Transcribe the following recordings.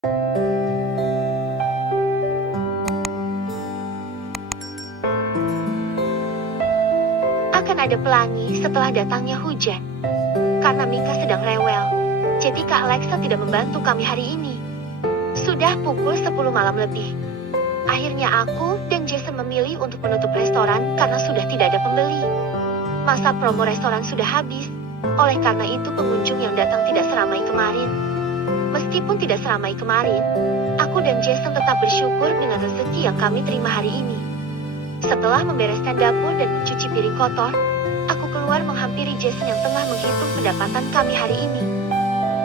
Akan ada pelangi setelah datangnya hujan. Karena Mika sedang rewel, jadi Kak Alexa tidak membantu kami hari ini. Sudah pukul 10 malam lebih. Akhirnya aku dan Jason memilih untuk menutup restoran karena sudah tidak ada pembeli. Masa promo restoran sudah habis, oleh karena itu pengunjung yang datang tidak seramai kemarin. Meskipun tidak seramai kemarin, aku dan Jason tetap bersyukur dengan rezeki yang kami terima hari ini. Setelah membereskan dapur dan mencuci piring kotor, aku keluar menghampiri Jason yang tengah menghitung pendapatan kami hari ini.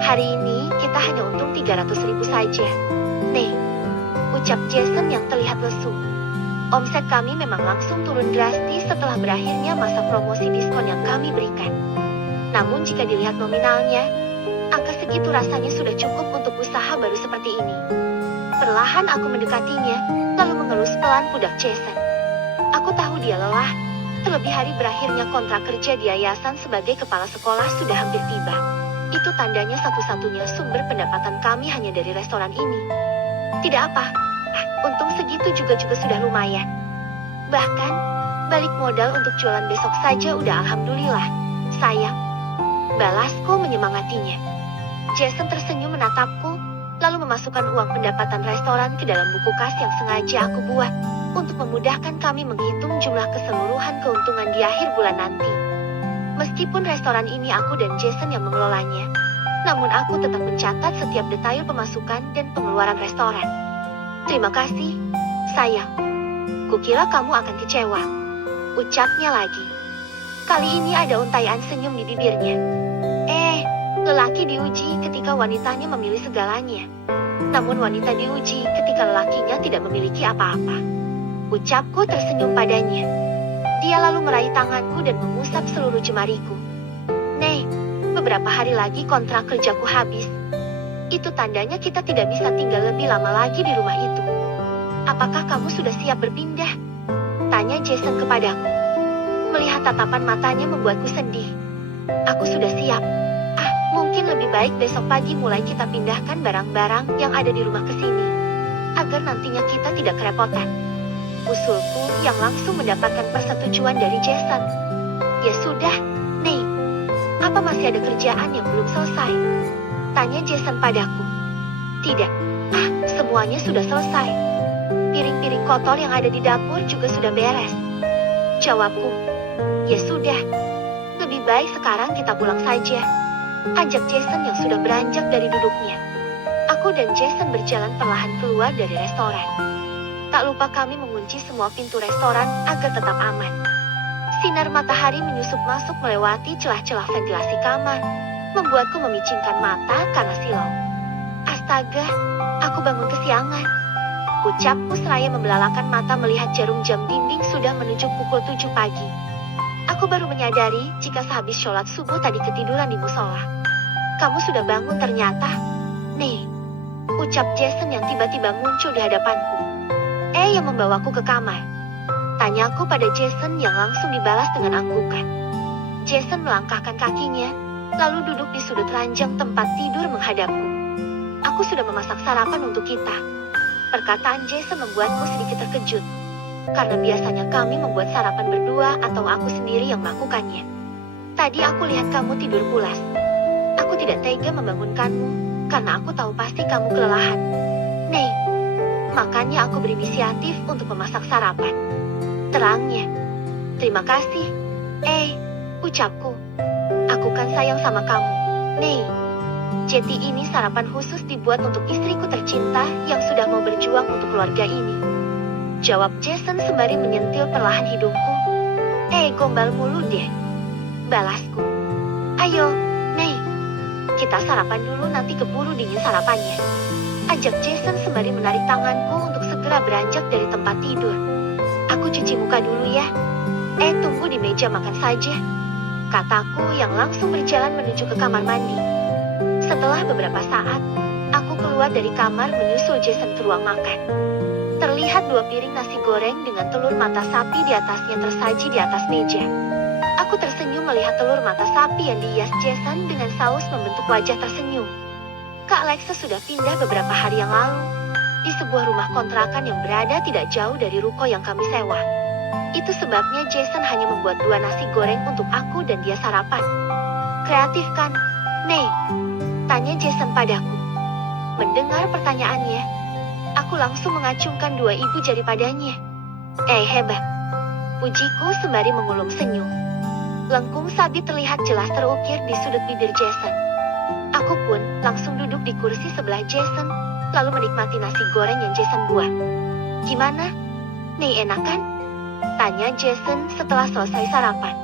Hari ini kita hanya untung 300.000 saja. Nih, ucap Jason yang terlihat lesu. Omset kami memang langsung turun drastis setelah berakhirnya masa promosi diskon yang kami berikan. Namun jika dilihat nominalnya, angka segitu rasanya sudah cukup untuk usaha baru seperti ini. Perlahan aku mendekatinya, lalu mengelus pelan pundak Jason. Aku tahu dia lelah, terlebih hari berakhirnya kontrak kerja di yayasan sebagai kepala sekolah sudah hampir tiba. Itu tandanya satu-satunya sumber pendapatan kami hanya dari restoran ini. Tidak apa, untung segitu juga sudah lumayan. Bahkan, balik modal untuk jualan besok saja udah alhamdulillah. Sayang, balasku menyemangatinya. Jason tersenyum menatapku, lalu memasukkan uang pendapatan restoran ke dalam buku kas yang sengaja aku buat untuk memudahkan kami menghitung jumlah keseluruhan keuntungan di akhir bulan nanti. Meskipun restoran ini aku dan Jason yang mengelolanya, namun aku tetap mencatat setiap detail pemasukan dan pengeluaran restoran. Terima kasih, sayang. Kukira kamu akan kecewa, ucapnya lagi. Kali ini ada untaian senyum di bibirnya. Lelaki diuji ketika wanitanya memilih segalanya. Namun wanita diuji ketika lelakinya tidak memiliki apa-apa. Ucapku tersenyum padanya. Dia lalu meraih tanganku dan mengusap seluruh jemariku. Nih, beberapa hari lagi kontrak kerjaku habis. Itu tandanya kita tidak bisa tinggal lebih lama lagi di rumah itu. Apakah kamu sudah siap berpindah? Tanya Jason kepadaku. Melihat tatapan matanya membuatku sedih. Aku sudah siap. Mungkin lebih baik besok pagi mulai kita pindahkan barang-barang yang ada di rumah ke sini, agar nantinya kita tidak kerepotan. Usulku yang langsung mendapatkan persetujuan dari Jason. Ya sudah, Nih, apa masih ada kerjaan yang belum selesai? Tanya Jason padaku. Tidak, semuanya sudah selesai. Piring-piring kotor yang ada di dapur juga sudah beres. Jawabku. Ya sudah, lebih baik sekarang kita pulang saja. Ajak Jason yang sudah beranjak dari duduknya. Aku dan Jason berjalan perlahan keluar dari restoran. Tak lupa kami mengunci semua pintu restoran agar tetap aman. Sinar matahari menyusup masuk melewati celah-celah ventilasi kamar, membuatku memicingkan mata karena silau. Astaga, aku bangun kesiangan. Ucapku seraya membelalakan mata melihat jarum jam dinding sudah menunjuk pukul 7 pagi. Aku baru menyadari jika sehabis sholat subuh tadi ketiduran di musola. Kamu sudah bangun ternyata. Nih, ucap Jason yang tiba-tiba muncul di hadapanku. Yang membawaku ke kamar. Tanyaku pada Jason yang langsung dibalas dengan anggukan. Jason melangkahkan kakinya, lalu duduk di sudut ranjang tempat tidur menghadapku. Aku sudah memasak sarapan untuk kita. Perkataan Jason membuatku sedikit terkejut. Karena biasanya kami membuat sarapan berdua atau aku sendiri yang melakukannya. Tadi aku lihat kamu tidur pulas. Aku tidak tega membangunkanmu, karena aku tahu pasti kamu kelelahan. Nih, makanya aku berinisiatif untuk memasak sarapan. Terangnya. Terima kasih. Ucapku. Aku kan sayang sama kamu. Nih, jadi ini sarapan khusus dibuat untuk istriku tercinta yang sudah mau berjuang untuk keluarga ini. Jawab Jason sembari menyentil perlahan hidungku. Gombal mulu deh. Balasku. Ayo, Nih. Kita sarapan dulu nanti keburu dingin sarapannya. Ajak Jason sembari menarik tanganku untuk segera beranjak dari tempat tidur. Aku cuci muka dulu ya. Tunggu di meja makan saja. Kataku yang langsung berjalan menuju ke kamar mandi. Setelah beberapa saat, aku keluar dari kamar menyusul Jason ke ruang makan. Terlihat 2 piring nasi goreng dengan telur mata sapi di atasnya tersaji di atas meja. Aku tersenyum melihat telur mata sapi yang dihias Jason dengan saus membentuk wajah tersenyum. Kak Alexa sudah pindah beberapa hari yang lalu di sebuah rumah kontrakan yang berada tidak jauh dari ruko yang kami sewa. Itu sebabnya Jason hanya membuat 2 nasi goreng untuk aku dan dia sarapan. Kreatif kan, Nei? Tanya Jason padaku. Mendengar pertanyaannya, aku langsung mengacungkan 2 ibu jari padanya. Hebat. Pujiku sembari mengulum senyum. Lengkung sabit terlihat jelas terukir di sudut bibir Jason. Aku pun langsung duduk di kursi sebelah Jason, lalu menikmati nasi goreng yang Jason buat. Gimana? Nei, enak kan? Tanya Jason setelah selesai sarapan.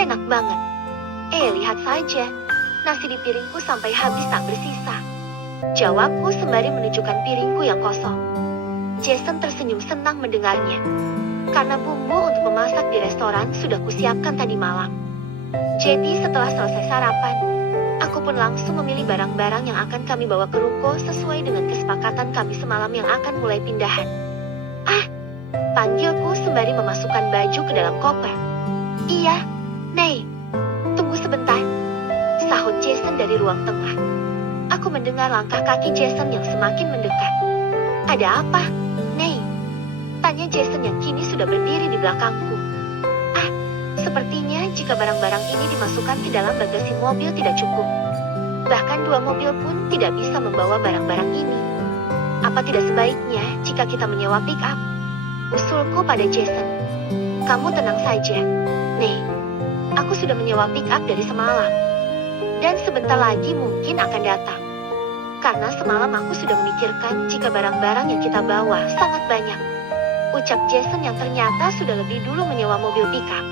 Enak banget. Lihat saja, nasi di piringku sampai habis tak bersisa. Jawabku sembari menunjukkan piringku yang kosong. Jason tersenyum senang mendengarnya. Karena bumbu untuk memasak di restoran sudah kusiapkan tadi malam. Jadi setelah selesai sarapan, aku pun langsung memilih barang-barang yang akan kami bawa ke ruko sesuai dengan kesepakatan kami semalam yang akan mulai pindahan. Panggilku sembari memasukkan baju ke dalam koper. Iya, Nei. Tunggu sebentar. Sahut Jason dari ruang tengah. Aku mendengar langkah kaki Jason yang semakin mendekat. Ada apa, Nei? Tanya Jason yang kini sudah berdiri di belakangku. Sepertinya jika barang-barang ini dimasukkan ke dalam bagasi mobil tidak cukup. Bahkan 2 mobil pun tidak bisa membawa barang-barang ini. Apa tidak sebaiknya jika kita menyewa pick up? Usulku pada Jason. Kamu tenang saja, Nei. Aku sudah menyewa pick up dari semalam. Dan sebentar lagi mungkin akan datang. Karena semalam aku sudah memikirkan jika barang-barang yang kita bawa sangat banyak. Ucap Jason yang ternyata sudah lebih dulu menyewa mobil pickup.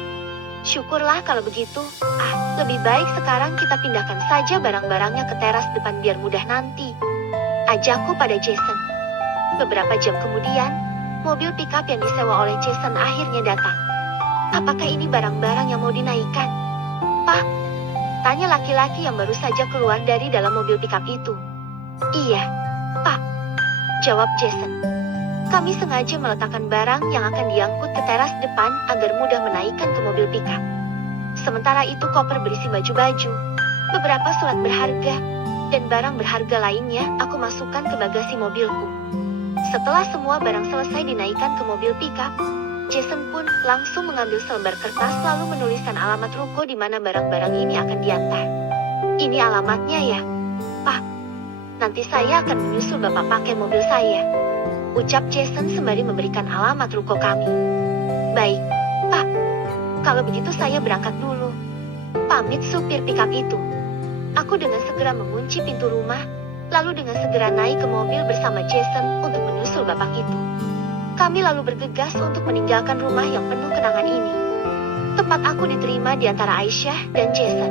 Syukurlah kalau begitu. Lebih baik sekarang kita pindahkan saja barang-barangnya ke teras depan biar mudah nanti. Ajakku pada Jason. Beberapa jam kemudian, mobil pickup yang disewa oleh Jason akhirnya datang. Apakah ini barang-barang yang mau dinaikkan? Pak? Tanya laki-laki yang baru saja keluar dari dalam mobil pickup itu. Iya, Pak. Jawab Jason. Kami sengaja meletakkan barang yang akan diangkut ke teras depan agar mudah menaikkan ke mobil pickup. Sementara itu koper berisi baju-baju, beberapa surat berharga, dan barang berharga lainnya aku masukkan ke bagasi mobilku. Setelah semua barang selesai dinaikkan ke mobil pickup, Jason pun langsung mengambil selembar kertas lalu menuliskan alamat ruko di mana barang-barang ini akan diantar. Ini alamatnya ya, Pak. Nanti saya akan menyusul Bapak pakai mobil saya. Ucap Jason sembari memberikan alamat ruko kami. Baik, Pak. Kalau begitu saya berangkat dulu. Pamit supir pickup itu. Aku dengan segera mengunci pintu rumah, lalu dengan segera naik ke mobil bersama Jason untuk menyusul bapak itu. Kami lalu bergegas untuk meninggalkan rumah yang penuh kenangan ini. Tempat aku diterima di antara Aisyah dan Jason.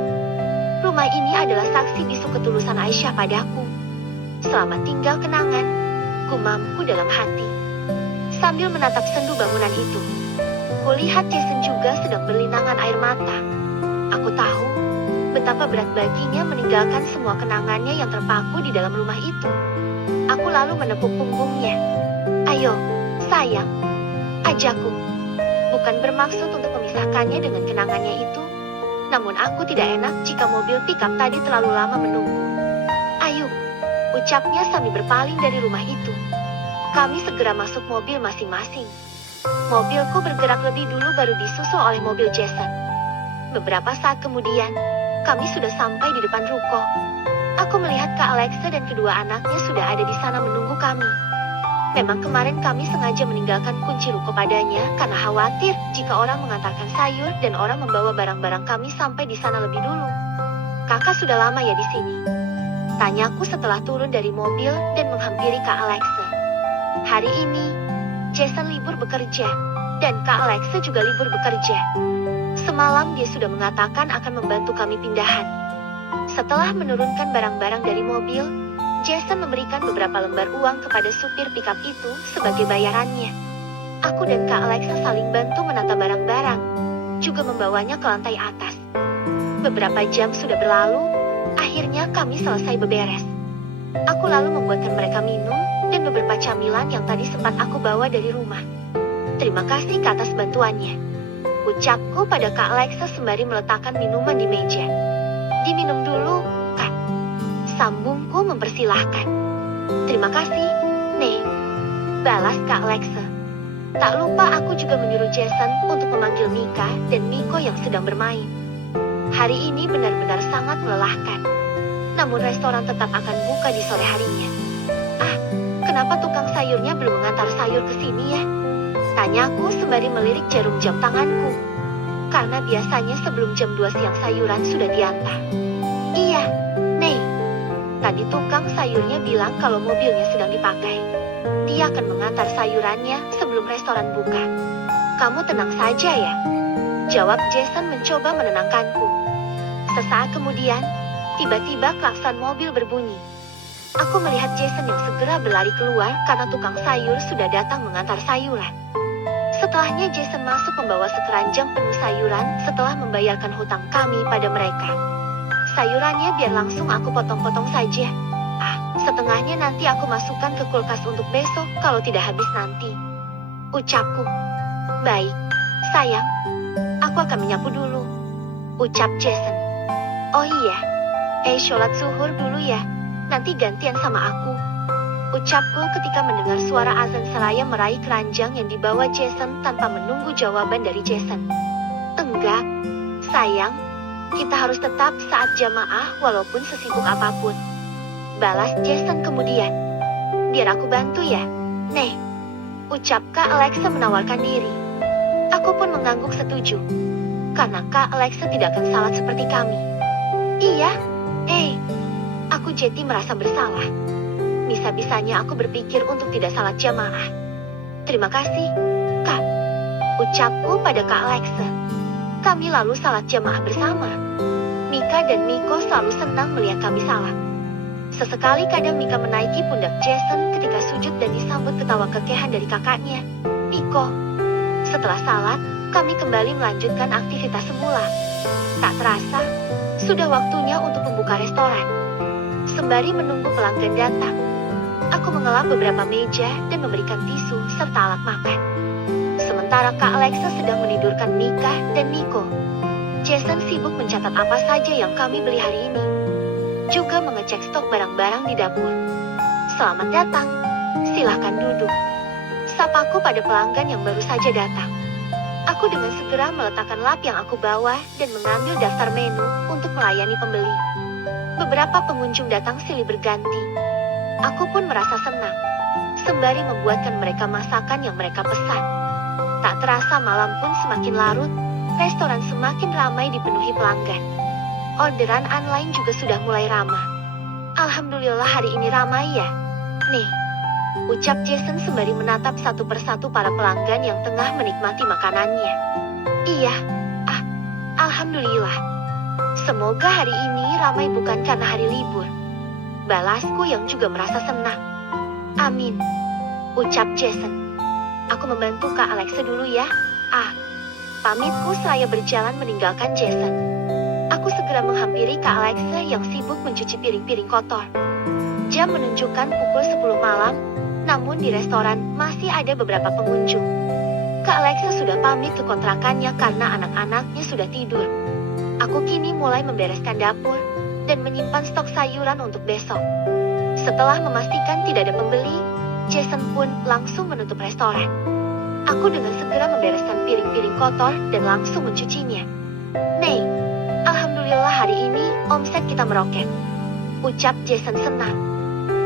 Rumah ini adalah saksi bisu ketulusan Aisyah padaku. Selamat tinggal kenangan, gumamku dalam hati. Sambil menatap sendu bangunan itu, kulihat Jason juga sedang berlinangan air mata. Aku tahu betapa berat baginya meninggalkan semua kenangannya yang terpaku di dalam rumah itu. Aku lalu menepuk punggungnya. Ayo, sayang, ajakku. Bukan bermaksud untuk memisahkannya dengan kenangannya itu. Namun aku tidak enak jika mobil pickup tadi terlalu lama menunggu. Ayo, ucapnya sambil berpaling dari rumah itu. Kami segera masuk mobil masing-masing. Mobilku bergerak lebih dulu baru disusul oleh mobil Jason. Beberapa saat kemudian, kami sudah sampai di depan ruko. Aku melihat Kak Alexa dan kedua anaknya sudah ada di sana menunggu kami. Memang kemarin kami sengaja meninggalkan kunci ruko padanya karena khawatir jika orang mengantarkan sayur dan orang membawa barang-barang kami sampai di sana lebih dulu. Kakak sudah lama ya di sini? Tanyaku setelah turun dari mobil dan menghampiri Kak Alexa. Hari ini, Jason libur bekerja, dan Kak Alexa juga libur bekerja. Semalam dia sudah mengatakan akan membantu kami pindahan. Setelah menurunkan barang-barang dari mobil, Jason memberikan beberapa lembar uang kepada supir pickup itu sebagai bayarannya. Aku dan Kak Alexa saling bantu menata barang-barang, juga membawanya ke lantai atas. Beberapa jam sudah berlalu, akhirnya kami selesai beberes. Aku lalu membuatkan mereka minum dan beberapa camilan yang tadi sempat aku bawa dari rumah. Terima kasih atas bantuannya. Ucapku pada Kak Alexa sembari meletakkan minuman di meja. Diminum dulu, Kak. Sambungku mempersilahkan. Terima kasih, Nei. Balas Kak Lexa. Tak lupa aku juga menyuruh Jason untuk memanggil Mika dan Miko yang sedang bermain. Hari ini benar-benar sangat melelahkan. Namun restoran tetap akan buka di sore harinya. Ah, kenapa tukang sayurnya belum mengantar sayur ke sini ya? Tanyaku sembari melirik jarum jam tanganku. Karena biasanya sebelum jam 2 siang sayuran sudah diantar. Iya, Nei. Tadi tukang sayurnya bilang kalau mobilnya sedang dipakai. Dia akan mengantar sayurannya sebelum restoran buka. Kamu tenang saja ya. Jawab Jason mencoba menenangkanku. Sesaat kemudian, tiba-tiba klakson mobil berbunyi. Aku melihat Jason yang segera berlari keluar karena tukang sayur sudah datang mengantar sayuran. Setelahnya Jason masuk membawa sekeranjang penuh sayuran setelah membayarkan hutang kami pada mereka. Sayurannya biar langsung aku potong-potong saja. Setengahnya nanti aku masukkan ke kulkas untuk besok kalau tidak habis nanti. Ucapku. Baik, sayang. Aku akan menyapu dulu. Ucap Jason. Oh iya. Sholat zuhur dulu ya. Nanti gantian sama aku. Ucapku ketika mendengar suara azan seraya meraih keranjang yang dibawa Jason tanpa menunggu jawaban dari Jason. Enggak, sayang. Kita harus tetap saat jamaah walaupun sesibuk apapun. Balas Jason kemudian. Biar aku bantu ya, Nei. Ucap Kak Alexa menawarkan diri. Aku pun mengangguk setuju. Karena Kak Alexa tidak akan salat seperti kami. Iya, aku jadi merasa bersalah. Bisa-bisanya aku berpikir untuk tidak salat jamaah. Terima kasih, Kak. Ucapku pada Kak Alexa. Kami lalu salat jamaah bersama. Mika dan Miko selalu senang melihat kami salat. Sesekali kadang Mika menaiki pundak Jason ketika sujud dan disambut ketawa kekehan dari kakaknya, Miko. Setelah salat, kami kembali melanjutkan aktivitas semula. Tak terasa, sudah waktunya untuk membuka restoran. Sembari menunggu pelanggan datang, aku mengelap beberapa meja dan memberikan tisu serta alat makan. Sementara Kak Alexa sedang menidurkan Mika dan Miko. Jason sibuk mencatat apa saja yang kami beli hari ini. Juga mengecek stok barang-barang di dapur. Selamat datang, silahkan duduk. Sapaku pada pelanggan yang baru saja datang. Aku dengan segera meletakkan lap yang aku bawa dan mengambil daftar menu untuk melayani pembeli. Beberapa pengunjung datang silih berganti. Aku pun merasa senang, sembari membuatkan mereka masakan yang mereka pesan. Tak terasa malam pun semakin larut, restoran semakin ramai dipenuhi pelanggan. Orderan online juga sudah mulai ramai. Alhamdulillah hari ini ramai ya, Nih. Ucap Jason sembari menatap satu persatu para pelanggan yang tengah menikmati makanannya. Iya, Alhamdulillah. Semoga hari ini ramai bukan karena hari libur. Balasku yang juga merasa senang. Amin. Ucap Jason. Aku membantu Kak Alexa dulu ya. Pamitku seraya berjalan meninggalkan Jason. Aku segera menghampiri Kak Alexa yang sibuk mencuci piring-piring kotor. Jam menunjukkan pukul 10 malam, namun di restoran masih ada beberapa pengunjung. Kak Alexa sudah pamit ke kontrakannya karena anak-anaknya sudah tidur. Aku kini mulai membereskan dapur dan menyimpan stok sayuran untuk besok. Setelah memastikan tidak ada pembeli, Jason pun langsung menutup restoran. Aku dengan segera membereskan piring-piring kotor dan langsung mencucinya. Nei, alhamdulillah hari ini omset kita meroket. Ucap Jason senang.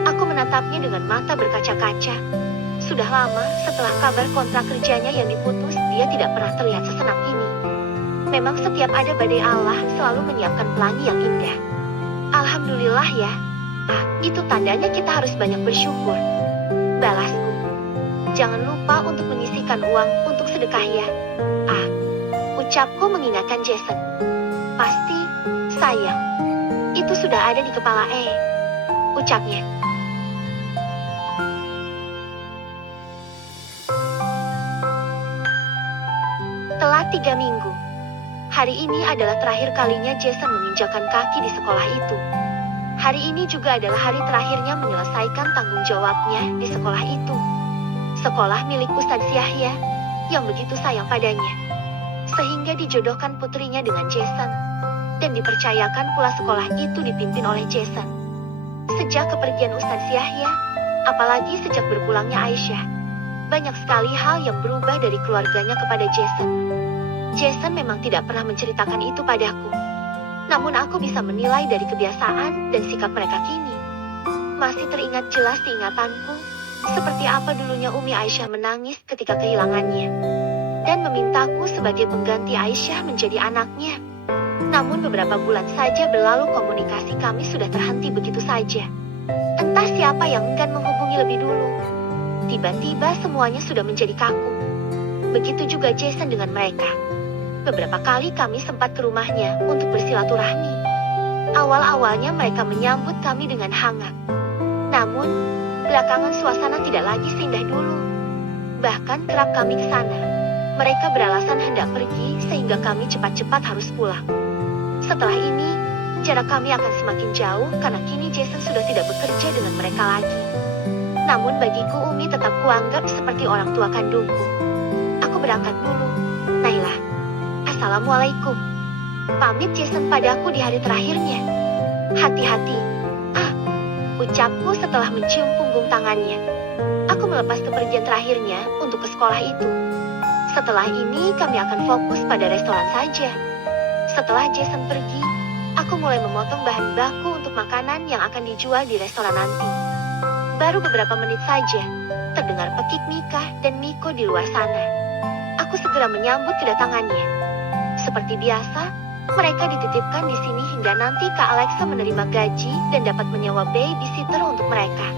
Aku menatapnya dengan mata berkaca-kaca. Sudah lama setelah kabar kontrak kerjanya yang diputus, dia tidak pernah terlihat sesenang ini. Memang setiap ada badai Allah selalu menyiapkan pelangi yang indah. Alhamdulillah ya. Itu tandanya kita harus banyak bersyukur. Balasku. Jangan lupa untuk menyisihkan uang untuk sedekah ya. Ucapku mengingatkan Jason. Pasti, sayang. Itu sudah ada di kepala ucapnya. Telah 3 minggu. Hari ini adalah terakhir kalinya Jason menginjakan kaki di sekolah itu. Hari ini juga adalah hari terakhirnya menyelesaikan tanggung jawabnya di sekolah itu. Sekolah milik Ustadz Yahya, yang begitu sayang padanya. Sehingga dijodohkan putrinya dengan Jason. Dan dipercayakan pula sekolah itu dipimpin oleh Jason. Sejak kepergian Ustadz Yahya, apalagi sejak berpulangnya Aisyah, banyak sekali hal yang berubah dari keluarganya kepada Jason. Jason memang tidak pernah menceritakan itu padaku. Namun aku bisa menilai dari kebiasaan dan sikap mereka kini. Masih teringat jelas di ingatanku, seperti apa dulunya Umi Aisyah menangis ketika kehilangannya, dan memintaku sebagai pengganti Aisyah menjadi anaknya. Namun beberapa bulan saja berlalu komunikasi kami sudah terhenti begitu saja. Entah siapa yang enggan menghubungi lebih dulu. Tiba-tiba semuanya sudah menjadi kaku. Begitu juga Jason dengan mereka. Beberapa kali kami sempat ke rumahnya untuk bersilaturahmi. Awal-awalnya mereka menyambut kami dengan hangat. Namun, belakangan suasana tidak lagi seindah dulu. Bahkan kerap kami ke sana, mereka beralasan hendak pergi sehingga kami cepat-cepat harus pulang. Setelah ini, jarak kami akan semakin jauh karena kini Jason sudah tidak bekerja dengan mereka lagi. Namun bagiku Umi tetap kuanggap seperti orang tua kandungku. Aku berangkat dulu. Naila. Assalamualaikum. Pamit Jason padaku di hari terakhirnya. Hati-hati. Ucapku setelah mencium punggung tangannya. Aku melepas kepergian terakhirnya untuk ke sekolah itu. Setelah ini kami akan fokus pada restoran saja. Setelah Jason pergi, aku mulai memotong bahan baku untuk makanan yang akan dijual di restoran nanti. Baru beberapa menit saja, terdengar pekik Mika dan Miko di luar sana. Aku segera menyambut kedatangannya. Seperti biasa, mereka dititipkan di sini hingga nanti Kak Alexa menerima gaji dan dapat menyewa babysitter untuk mereka.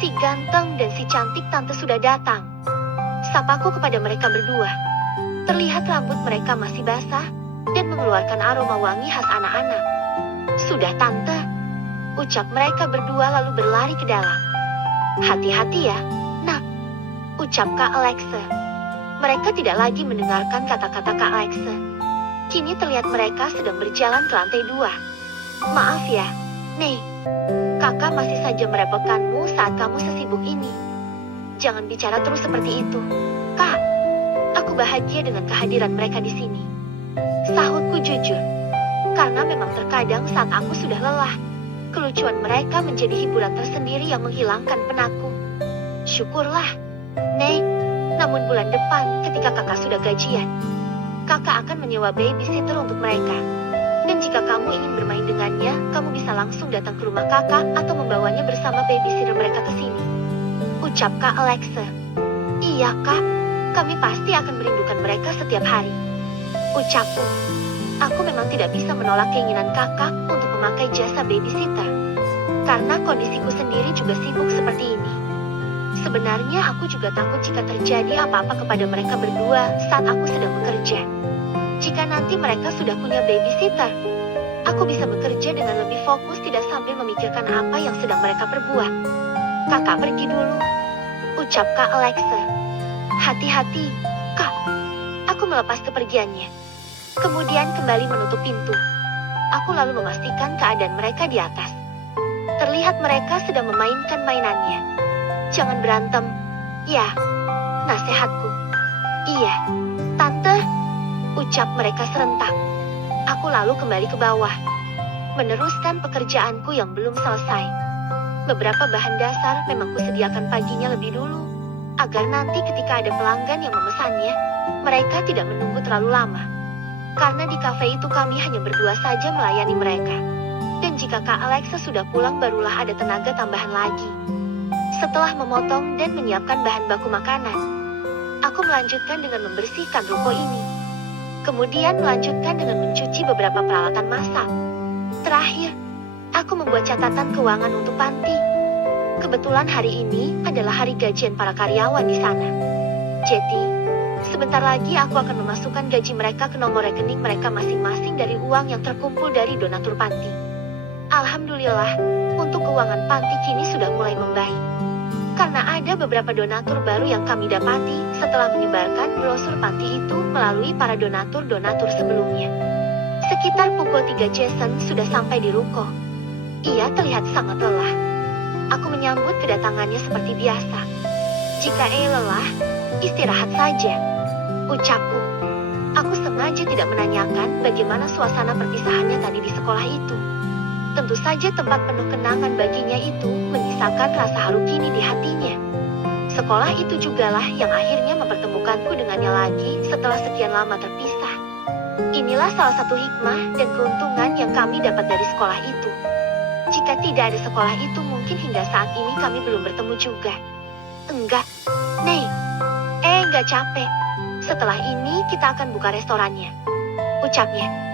Si ganteng dan si cantik tante sudah datang. Sapaku kepada mereka berdua. Terlihat rambut mereka masih basah dan mengeluarkan aroma wangi khas anak-anak. Sudah tante, ucap mereka berdua lalu berlari ke dalam. Hati-hati ya, nak, ucap Kak Alexa. Mereka tidak lagi mendengarkan kata-kata Kak Alexa. Kini terlihat mereka sedang berjalan ke lantai 2. Maaf ya, Nei. Kakak masih saja merepotkanmu saat kamu sesibuk ini. Jangan bicara terus seperti itu. Kak, aku bahagia dengan kehadiran mereka di sini. Sahutku jujur. Karena memang terkadang saat aku sudah lelah, kelucuan mereka menjadi hiburan tersendiri yang menghilangkan penatku. Syukurlah, Nei. Namun bulan depan ketika kakak sudah gajian, kakak akan menyewa babysitter untuk mereka. Dan jika kamu ingin bermain dengannya, kamu bisa langsung datang ke rumah kakak atau membawanya bersama babysitter mereka ke sini. Ucap Kak Alexa. Iya kak, kami pasti akan merindukan mereka setiap hari. Ucapku. Aku memang tidak bisa menolak keinginan kakak untuk memakai jasa babysitter. Karena kondisiku sendiri juga sibuk seperti ini. Sebenarnya aku juga takut jika terjadi apa-apa kepada mereka berdua saat aku sedang bekerja. Jika nanti mereka sudah punya babysitter, aku bisa bekerja dengan lebih fokus tidak sambil memikirkan apa yang sedang mereka perbuat. Kakak pergi dulu, ucap Kak Alexa. Hati-hati, Kak. Aku melepas kepergiannya. Kemudian kembali menutup pintu. Aku lalu memastikan keadaan mereka di atas. Terlihat mereka sedang memainkan mainannya. Jangan berantem. Ya, nasihatku. Iya, Tante, ucap mereka serentak. Aku lalu kembali ke bawah, meneruskan pekerjaanku yang belum selesai. Beberapa bahan dasar memang kusediakan paginya lebih dulu, agar nanti ketika ada pelanggan yang memesannya, mereka tidak menunggu terlalu lama. Karena di kafe itu kami hanya berdua saja melayani mereka. Dan jika Kak Alexa sudah pulang barulah ada tenaga tambahan lagi. Setelah memotong dan menyiapkan bahan baku makanan, aku melanjutkan dengan membersihkan ruko ini. Kemudian melanjutkan dengan mencuci beberapa peralatan masak. Terakhir, aku membuat catatan keuangan untuk panti. Kebetulan hari ini adalah hari gajian para karyawan di sana. Jadi, sebentar lagi aku akan memasukkan gaji mereka ke nomor rekening mereka masing-masing dari uang yang terkumpul dari donatur panti. Alhamdulillah, untuk keuangan panti kini sudah mulai membaik. Karena ada beberapa donatur baru yang kami dapati setelah menyebarkan brosur panti itu melalui para donatur-donatur sebelumnya. Sekitar pukul 3 Jason sudah sampai di ruko. Ia terlihat sangat lelah. Aku menyambut kedatangannya seperti biasa. Jika lelah, istirahat saja, ucapku. Aku sengaja tidak menanyakan bagaimana suasana perpisahannya tadi di sekolah itu. Tentu saja tempat penuh kenangan baginya itu menyisakan rasa haru kini di hatinya. Sekolah itu jugalah yang akhirnya mempertemukanku dengannya lagi setelah sekian lama terpisah. Inilah salah satu hikmah dan keuntungan yang kami dapat dari sekolah itu. Jika tidak ada sekolah itu mungkin hingga saat ini kami belum bertemu juga. Enggak, Nei. Enggak capek. Setelah ini kita akan buka restorannya, ucapnya.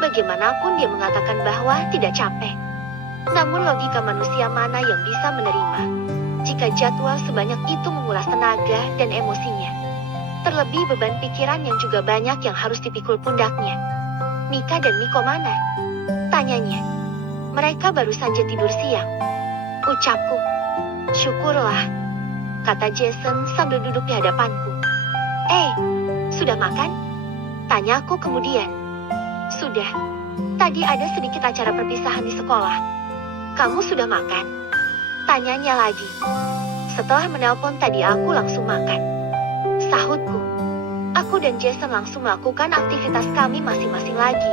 Bagaimanapun dia mengatakan bahwa tidak capek. Namun logika manusia mana yang bisa menerima jika jadwal sebanyak itu menguras tenaga dan emosinya. Terlebih beban pikiran yang juga banyak yang harus dipikul pundaknya. Mika dan Miko mana? Tanyanya. Mereka baru saja tidur siang, ucapku. Syukurlah, kata Jason sambil duduk di hadapanku. Sudah makan? Tanyaku kemudian. Sudah. Tadi ada sedikit acara perpisahan di sekolah. Kamu sudah makan? Tanyanya lagi. Setelah menelpon tadi aku langsung makan, sahutku. Aku dan Jason langsung melakukan aktivitas kami masing-masing lagi.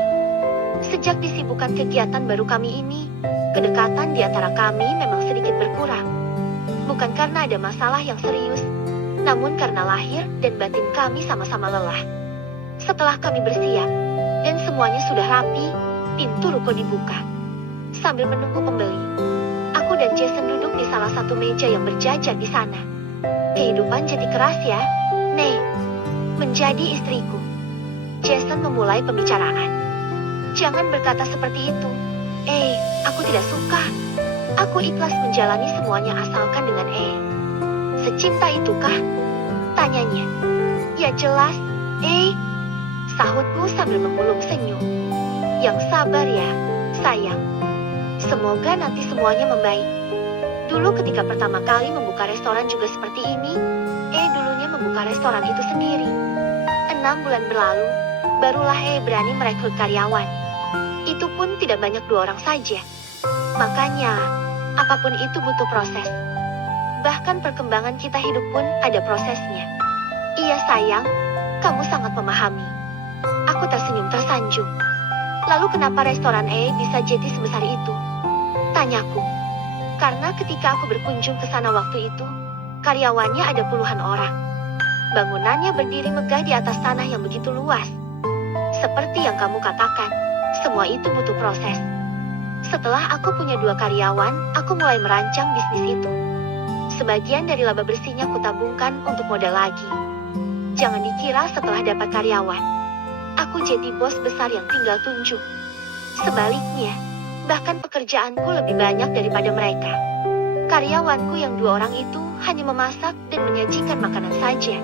Sejak disibukkan kegiatan baru kami ini, kedekatan di antara kami memang sedikit berkurang. Bukan karena ada masalah yang serius, namun karena lahir dan batin kami sama-sama lelah. Setelah kami bersiap, dan semuanya sudah rapi, pintu ruko dibuka. Sambil menunggu pembeli, aku dan Jason duduk di salah satu meja yang berjajar di sana. Kehidupan jadi keras ya, Nei. Menjadi istriku. Jason memulai pembicaraan. Jangan berkata seperti itu. Aku tidak suka. Aku ikhlas menjalani semuanya asalkan dengan secinta itukah? Tanyanya. Ya jelas, sahutku sambil memulung senyum. Yang sabar ya, sayang. Semoga nanti semuanya membaik. Dulu ketika pertama kali membuka restoran juga seperti ini, dulunya membuka restoran itu sendiri. 6 bulan berlalu, barulah berani merekrut karyawan. Itu pun tidak banyak 2 orang saja. Makanya, apapun itu butuh proses. Bahkan perkembangan kita hidup pun ada prosesnya. Iya sayang, kamu sangat memahami. Aku tersenyum tersanjung. Lalu kenapa restoran bisa jadi sebesar itu? Tanyaku. Karena ketika aku berkunjung ke sana waktu itu, karyawannya ada puluhan orang. Bangunannya berdiri megah di atas tanah yang begitu luas. Seperti yang kamu katakan, semua itu butuh proses. Setelah aku punya 2 karyawan, aku mulai merancang bisnis itu. Sebagian dari laba bersihnya kutabungkan untuk modal lagi. Jangan dikira setelah dapat karyawan, aku jadi bos besar yang tinggal tunjuk. Sebaliknya, bahkan pekerjaanku lebih banyak daripada mereka. Karyawanku yang 2 orang itu hanya memasak dan menyajikan makanan saja.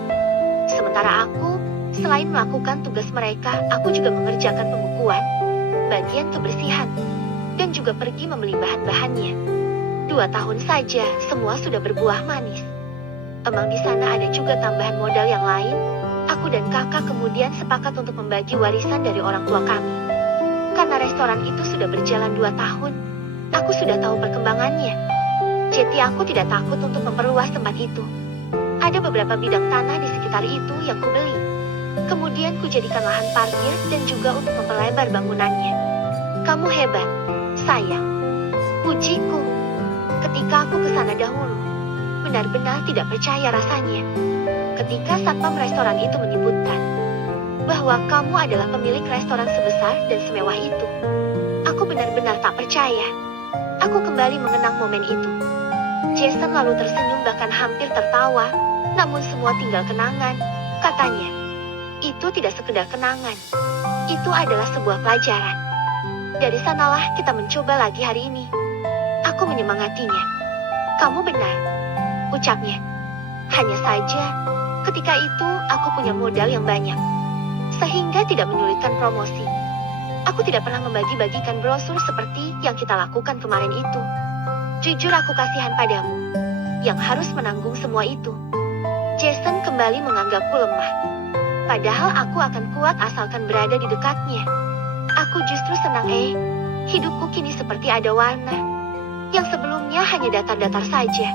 Sementara aku, selain melakukan tugas mereka, aku juga mengerjakan pembukuan, bagian kebersihan, dan juga pergi membeli bahan-bahannya. 2 tahun saja, semua sudah berbuah manis. Emang di sana ada juga tambahan modal yang lain. Aku dan kakak kemudian sepakat untuk membagi warisan dari orang tua kami. Karena restoran itu sudah berjalan 2 tahun, aku sudah tahu perkembangannya. Jadi aku tidak takut untuk memperluas tempat itu. Ada beberapa bidang tanah di sekitar itu yang kubeli. Kemudian kujadikan lahan parkir dan juga untuk memperlebar bangunannya. Kamu hebat, sayang. Pujiku. Ketika aku ke sana dahulu, benar-benar tidak percaya rasanya. Ketika satpam restoran itu menyebutkan bahwa kamu adalah pemilik restoran sebesar dan semewah itu, aku benar-benar tak percaya. Aku kembali mengenang momen itu. Jason lalu tersenyum bahkan hampir tertawa. Namun semua tinggal kenangan, katanya. Itu tidak sekedar kenangan. Itu adalah sebuah pelajaran. Dari sanalah kita mencoba lagi hari ini. Aku menyemangatinya. Kamu benar, ucapnya. Hanya saja, ketika itu aku punya modal yang banyak, sehingga tidak menyulitkan promosi. Aku tidak pernah membagi-bagikan brosur seperti yang kita lakukan kemarin itu. Jujur aku kasihan padamu, yang harus menanggung semua itu. Jason kembali menganggapku lemah. Padahal aku akan kuat asalkan berada di dekatnya. Aku justru senang hidupku kini seperti ada warna. Yang sebelumnya hanya datar-datar saja.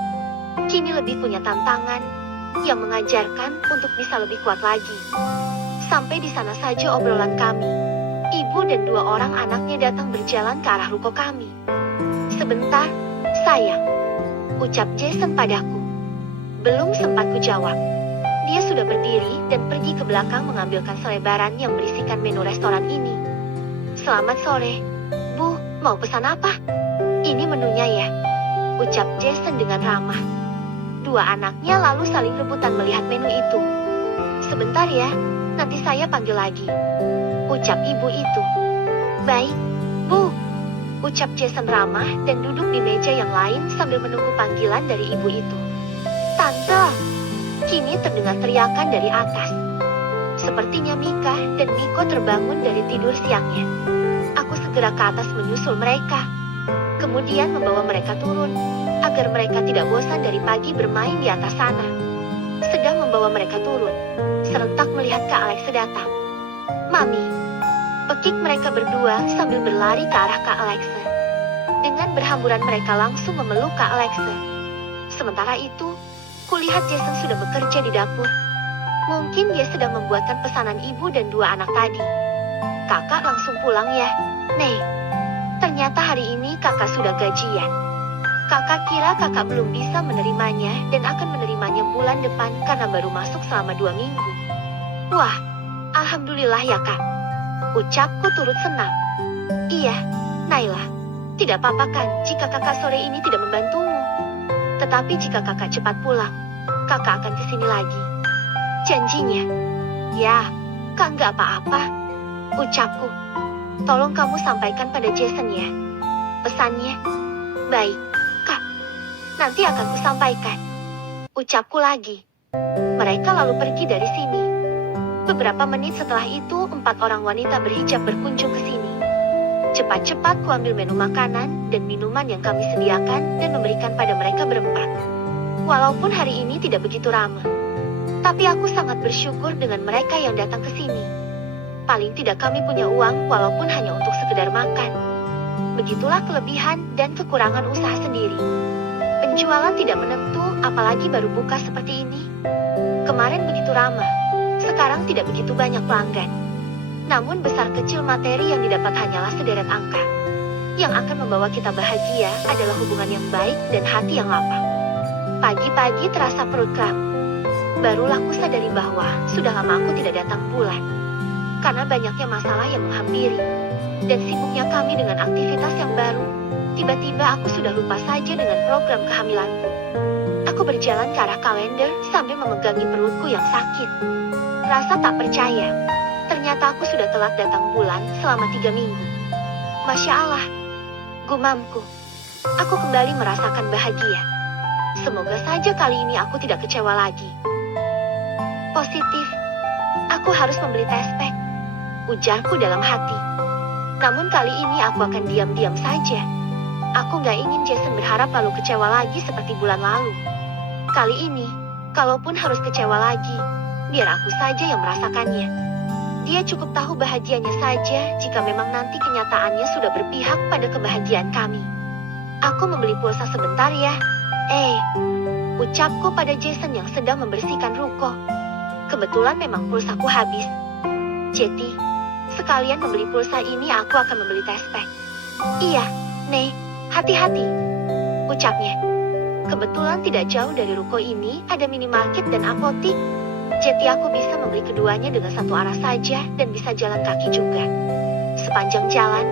Kini lebih punya tantangan, yang mengajarkan untuk bisa lebih kuat lagi. Sampai di sana saja obrolan kami. Ibu dan 2 orang anaknya datang berjalan ke arah ruko kami. "Sebentar, sayang," ucap Jason padaku. Belum sempat kujawab, dia sudah berdiri dan pergi ke belakang mengambilkan selebaran yang berisikan menu restoran ini. "Selamat sore, Bu, mau pesan apa?" "Ini menunya ya," ucap Jason dengan ramah. 2 anaknya lalu saling rebutan melihat menu itu. "Sebentar ya, nanti saya panggil lagi," ucap ibu itu. "Baik, Bu," ucap Jason ramah dan duduk di meja yang lain sambil menunggu panggilan dari ibu itu. "Tante!" Kini terdengar teriakan dari atas. Sepertinya Mika dan Miko terbangun dari tidur siangnya. Aku segera ke atas menyusul mereka. Kemudian membawa mereka turun, agar mereka tidak bosan dari pagi bermain di atas sana. Sedang membawa mereka turun, serentak melihat Kak Alex datang. "Mami," pekik mereka berdua sambil berlari ke arah Kak Alex. Dengan berhamburan mereka langsung memeluk Kak Alex. Sementara itu, kulihat Jason sudah bekerja di dapur. Mungkin dia sedang membuatkan pesanan ibu dan 2 anak tadi. "Kakak langsung pulang ya, Nek. Ternyata hari ini kakak sudah gajian. Kakak kira kakak belum bisa menerimanya dan akan menerimanya bulan depan karena baru masuk selama 2 minggu. Wah, alhamdulillah ya kak," ucapku turut senang. "Iya, Naila. Tidak apa-apa kan jika kakak sore ini tidak membantumu. Tetapi jika kakak cepat pulang, kakak akan kesini lagi. Janjinya." "Ya, kak nggak apa-apa," ucapku. "Tolong kamu sampaikan pada Jason ya pesannya." "Baik, kak. Nanti akan kusampaikan," ucapku lagi. Mereka lalu pergi dari sini. Beberapa menit setelah itu 4 orang wanita berhijab berkunjung ke sini. Cepat-cepat kuambil menu makanan dan minuman yang kami sediakan dan memberikan pada mereka berempat. Walaupun hari ini tidak begitu ramai, tapi aku sangat bersyukur dengan mereka yang datang ke sini. Paling tidak kami punya uang walaupun hanya untuk sekedar makan. Begitulah kelebihan dan kekurangan usaha sendiri. Penjualan tidak menentu, apalagi baru buka seperti ini. Kemarin begitu ramai, sekarang tidak begitu banyak pelanggan. Namun besar kecil materi yang didapat hanyalah sederet angka. Yang akan membawa kita bahagia adalah hubungan yang baik dan hati yang lapang. Pagi-pagi terasa perut kram. Barulah ku sadari bahwa sudah lama aku tidak datang bulan. Karena banyaknya masalah yang menghampiri, dan sibuknya kami dengan aktivitas yang baru, tiba-tiba aku sudah lupa saja dengan program kehamilanku. Aku berjalan ke arah kalender sambil memegangi perutku yang sakit. Rasa tak percaya, ternyata aku sudah telat datang bulan selama 3 minggu. Masya Allah, gumamku. Aku kembali merasakan bahagia. Semoga saja kali ini aku tidak kecewa lagi. Positif, aku harus membeli test pack, ujarku dalam hati. Namun kali ini aku akan diam-diam saja. Aku gak ingin Jason berharap lalu kecewa lagi seperti bulan lalu. Kali ini, kalaupun harus kecewa lagi, biar aku saja yang merasakannya. Dia cukup tahu bahagianya saja jika memang nanti kenyataannya sudah berpihak pada kebahagiaan kami. Aku membeli pulsa sebentar ya. Ucapku pada Jason yang sedang membersihkan ruko. Kebetulan memang pulsaku habis. Jadi, sekalian membeli pulsa ini aku akan membeli test pack. "Iya, Nek, hati-hati," ucapnya. Kebetulan tidak jauh dari ruko ini ada minimarket dan apotik. Jadi aku bisa membeli keduanya dengan satu arah saja dan bisa jalan kaki juga. Sepanjang jalan,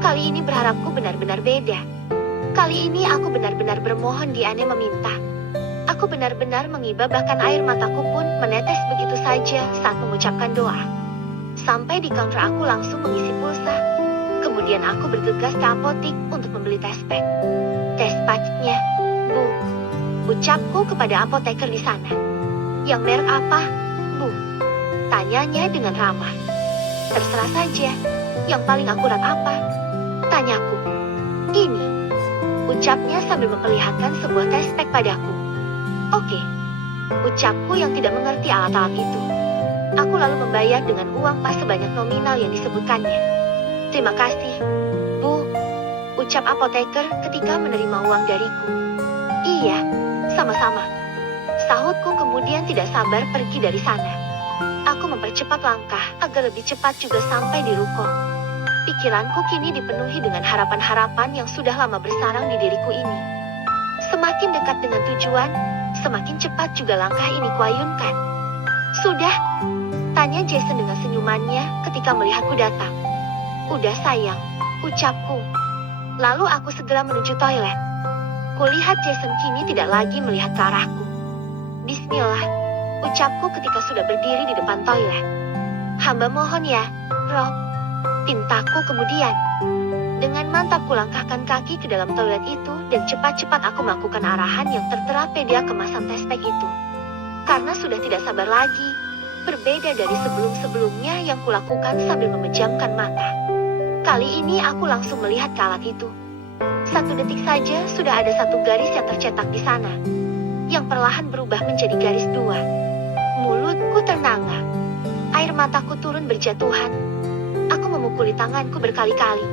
kali ini berharapku benar-benar beda. Kali ini aku benar-benar bermohon di Ane meminta. Aku benar-benar mengiba bahkan air mataku pun menetes begitu saja saat mengucapkan doa. Sampai di counter aku langsung mengisi pulsa. Kemudian aku bergegas ke apotik untuk membeli test pack. "Test packnya, Bu," ucapku kepada apoteker di sana. "Yang merek apa, Bu?" tanyanya dengan ramah. "Terserah saja, yang paling akurat apa?" tanyaku. "Ini," ucapnya sambil memperlihatkan sebuah test pack padaku. "Oke," ucapku yang tidak mengerti alat-alat itu. Aku lalu membayar dengan uang pas sebanyak nominal yang disebutkannya. "Terima kasih, Bu," ucap apoteker ketika menerima uang dariku. "Iya, sama-sama," sahutku kemudian tidak sabar pergi dari sana. Aku mempercepat langkah agar lebih cepat juga sampai di ruko. Pikiranku kini dipenuhi dengan harapan-harapan yang sudah lama bersarang di diriku ini. Semakin dekat dengan tujuan, semakin cepat juga langkah ini kuayunkan. Sudah? Tanya Jason dengan senyumannya ketika melihatku datang. Udah sayang, ucapku. Lalu aku segera menuju toilet. Kulihat Jason kini tidak lagi melihat ke arahku. Bismillah, ucapku ketika sudah berdiri di depan toilet. Hamba mohon ya, Rob. Pintaku kemudian. Dengan mantap kulangkahkan kaki ke dalam toilet itu dan cepat-cepat aku melakukan arahan yang tertera pedia kemasan tespek itu. Karena sudah tidak sabar lagi, berbeda dari sebelum-sebelumnya yang kulakukan sambil memejamkan mata. Kali ini aku langsung melihat ke alat itu. 1 detik saja sudah ada 1 garis yang tercetak di sana, yang perlahan berubah menjadi garis 2. Mulutku ternganga. Air mataku turun berjatuhan. Aku memukuli tanganku berkali-kali.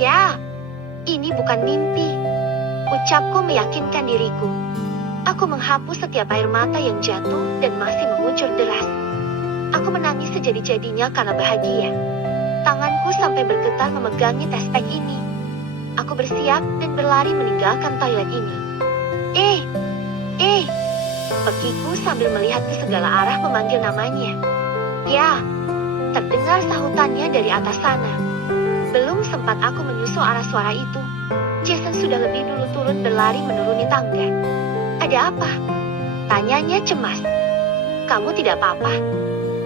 Ya, ini bukan mimpi. Ucapku meyakinkan diriku. Aku menghapus setiap air mata yang jatuh dan masih mengucur deras. Aku menangis sejadi-jadinya karena bahagia. Tanganku sampai bergetar memegangi tespek ini. Aku bersiap dan berlari meninggalkan toilet ini. Pekiku sambil melihat ke segala arah memanggil namanya. Ya, terdengar sahutannya dari atas sana. Belum sempat aku menyusul arah suara itu, Jason sudah lebih dulu turun berlari menuruni tangga. Ada apa? Tanyanya cemas. Kamu tidak apa-apa?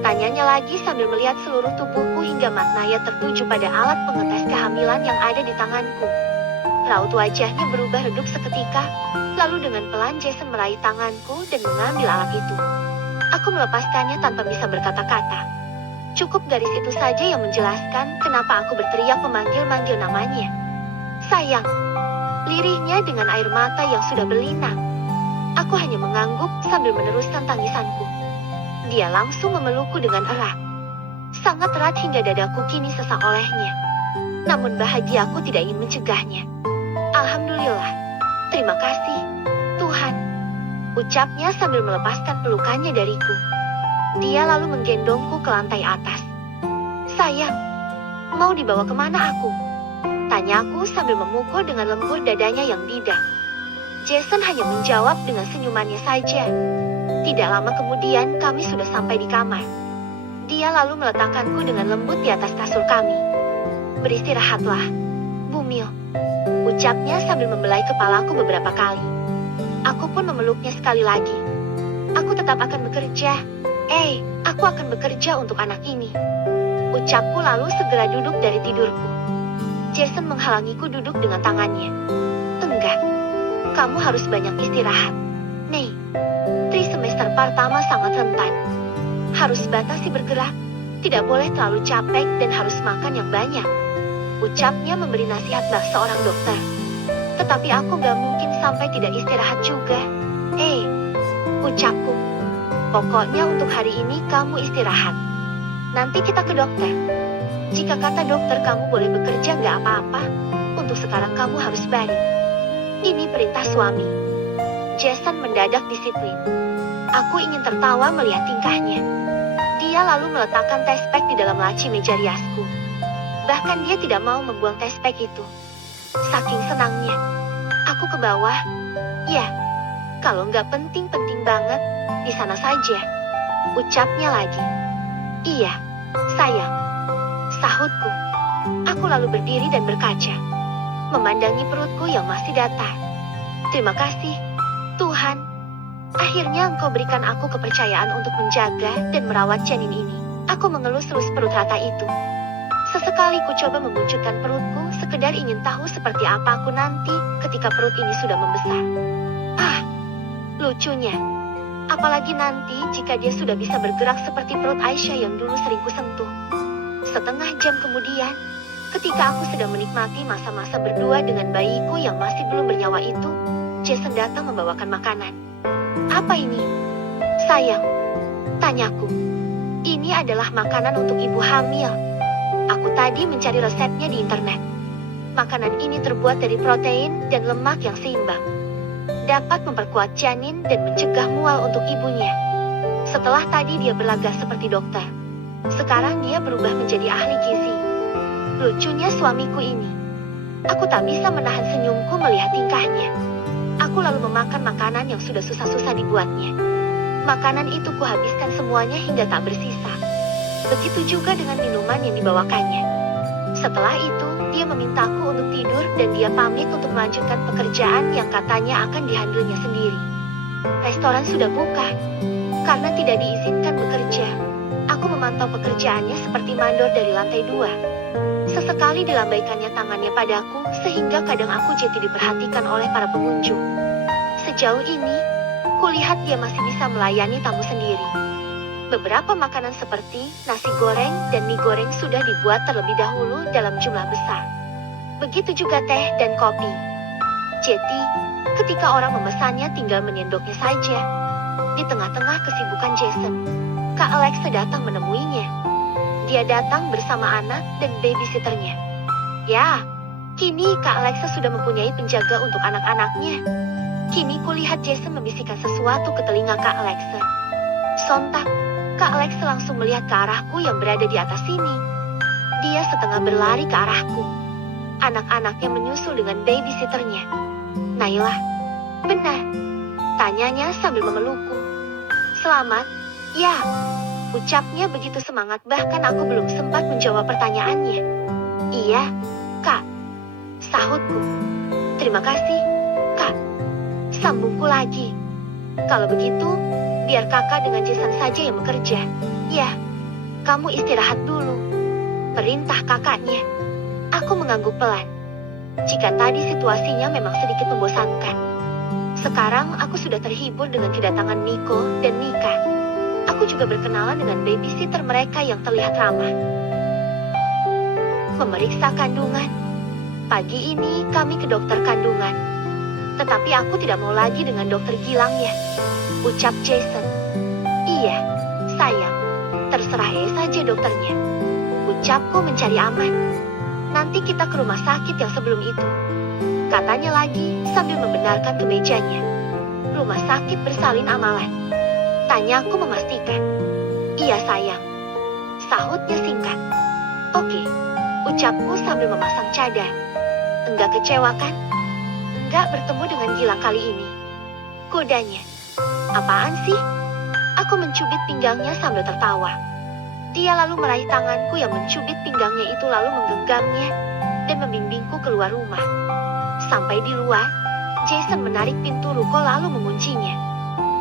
Tanyanya lagi sambil melihat seluruh tubuhku hingga matanya tertuju pada alat pengetes kehamilan yang ada di tanganku. Raut wajahnya berubah redup seketika, lalu dengan pelan Jason meraih tanganku dan mengambil alat itu. Aku melepaskannya tanpa bisa berkata-kata. Cukup garis itu saja yang menjelaskan kenapa aku berteriak memanggil-manggil namanya. Sayang, lirihnya dengan air mata yang sudah berlinang. Aku hanya mengangguk sambil meneruskan tangisanku. Dia langsung memelukku dengan erat. Sangat erat hingga dadaku kini sesak olehnya. Namun bahagiaku tidak ingin mencegahnya. Alhamdulillah, terima kasih, Tuhan. Ucapnya sambil melepaskan pelukannya dariku. Dia lalu menggendongku ke lantai atas. Sayang, mau dibawa kemana aku? Tanyaku sambil memukul dengan lembut dadanya yang bidang. Jason hanya menjawab dengan senyumannya saja. Tidak lama kemudian kami sudah sampai di kamar. Dia lalu meletakkanku dengan lembut di atas kasur kami. Beristirahatlah, Bumil. Ucapnya sambil membelai kepalaku beberapa kali. Aku pun memeluknya sekali lagi. Aku tetap akan bekerja. Aku akan bekerja untuk anak ini. Ucapku lalu segera duduk dari tidurku. Jason menghalangiku duduk dengan tangannya. Enggak, kamu harus banyak istirahat. Nih, semester pertama sangat rentan. Harus batasi bergerak, tidak boleh terlalu capek dan harus makan yang banyak. Ucapnya memberi nasihat bak seorang dokter. Tetapi aku gak mungkin sampai tidak istirahat juga. Ucapku. Pokoknya untuk hari ini kamu istirahat. Nanti kita ke dokter. Jika kata dokter kamu boleh bekerja gak apa-apa, untuk sekarang kamu harus balik. Ini perintah suami. Jason mendadak disiplin. Aku ingin tertawa melihat tingkahnya. Dia lalu meletakkan tespek di dalam laci meja riasku. Bahkan dia tidak mau membuang tespek itu. Saking senangnya. Aku ke bawah. Ya, kalau nggak penting-penting banget, di sana saja. Ucapnya lagi. Iya, sayang. Sahutku. Aku lalu berdiri dan berkaca. Memandangi perutku yang masih datar. Terima kasih, Tuhan. Akhirnya Engkau berikan aku kepercayaan untuk menjaga dan merawat janin ini. Aku mengelus-elus perut rata itu. Sesekali ku coba memunculkan perutku, sekedar ingin tahu seperti apa aku nanti ketika perut ini sudah membesar. Lucunya. Apalagi nanti jika dia sudah bisa bergerak seperti perut Aisyah yang dulu sering ku sentuh. Setengah jam kemudian, ketika aku sedang menikmati masa-masa berdua dengan bayiku yang masih belum bernyawa itu, Jason datang membawakan makanan. Apa ini? Sayang, tanyaku. Ini adalah makanan untuk ibu hamil. Aku tadi mencari resepnya di internet. Makanan ini terbuat dari protein dan lemak yang seimbang. Dapat memperkuat janin dan mencegah mual untuk ibunya. Setelah tadi dia berlagak seperti dokter. Sekarang dia berubah menjadi ahli gizi. Lucunya suamiku ini. Aku tak bisa menahan senyumku melihat tingkahnya. Aku lalu memakan makanan yang sudah susah-susah dibuatnya. Makanan itu kuhabiskan semuanya hingga tak bersisa. Begitu juga dengan minuman yang dibawakannya. Setelah itu, dia memintaku untuk tidur dan dia pamit untuk melanjutkan pekerjaan yang katanya akan dihandlenya sendiri. Restoran sudah buka. Karena tidak diizinkan bekerja, aku memantau pekerjaannya seperti mandor dari lantai 2. Sesekali dilambaikannya tangannya padaku, sehingga kadang aku jadi diperhatikan oleh para pengunjung. Sejauh ini, kulihat dia masih bisa melayani tamu sendiri. Beberapa makanan seperti nasi goreng dan mie goreng sudah dibuat terlebih dahulu dalam jumlah besar. Begitu juga teh dan kopi. Jadi, ketika orang memesannya tinggal menyendoknya saja. Di tengah-tengah kesibukan Jason, Kak Alexa datang menemuinya. Dia datang bersama anak dan babysitternya. Ya, kini Kak Alexa sudah mempunyai penjaga untuk anak-anaknya. Kini kulihat Jason membisikkan sesuatu ke telinga Kak Alexa. Sontak, Kak Alexa langsung melihat ke arahku yang berada di atas sini. Dia setengah berlari ke arahku. Anak-anaknya menyusul dengan babysitternya. Nailah, benar, tanyanya sambil memelukku. Selamat, ya, ucapnya begitu semangat bahkan aku belum sempat menjawab pertanyaannya. Iya, Kak, sahutku. Terima kasih, Kak, sambungku lagi. Kalau begitu, biar kakak dengan Jason saja yang bekerja. Ya, kamu istirahat dulu, perintah kakaknya. Aku mengangguk pelan. Jika tadi situasinya memang sedikit membosankan, sekarang aku sudah terhibur dengan kedatangan Nico dan Mika. Aku juga berkenalan dengan babysitter mereka yang terlihat ramah. Memeriksa kandungan. Pagi ini kami ke dokter kandungan. Tetapi aku tidak mau lagi dengan dokter Gilangnya, ucap Jason. Iya, sayang. Terserah saja dokternya, ucapku mencari aman. Nanti kita ke rumah sakit yang sebelum itu, katanya lagi sambil membenarkan kemejanya. Rumah sakit bersalin amalan, tanyaku memastikan. Iya sayang, sahutnya singkat. Oke, ucapku sambil memasang cadar. Enggak kecewa kan? Enggak bertemu dengan Gila kali ini. Kodanya. Apaan sih? Aku mencubit pinggangnya sambil tertawa. Dia lalu meraih tanganku yang mencubit pinggangnya itu lalu menggenggamnya dan membimbingku keluar rumah. Sampai di luar, Jason menarik pintu ruko lalu menguncinya.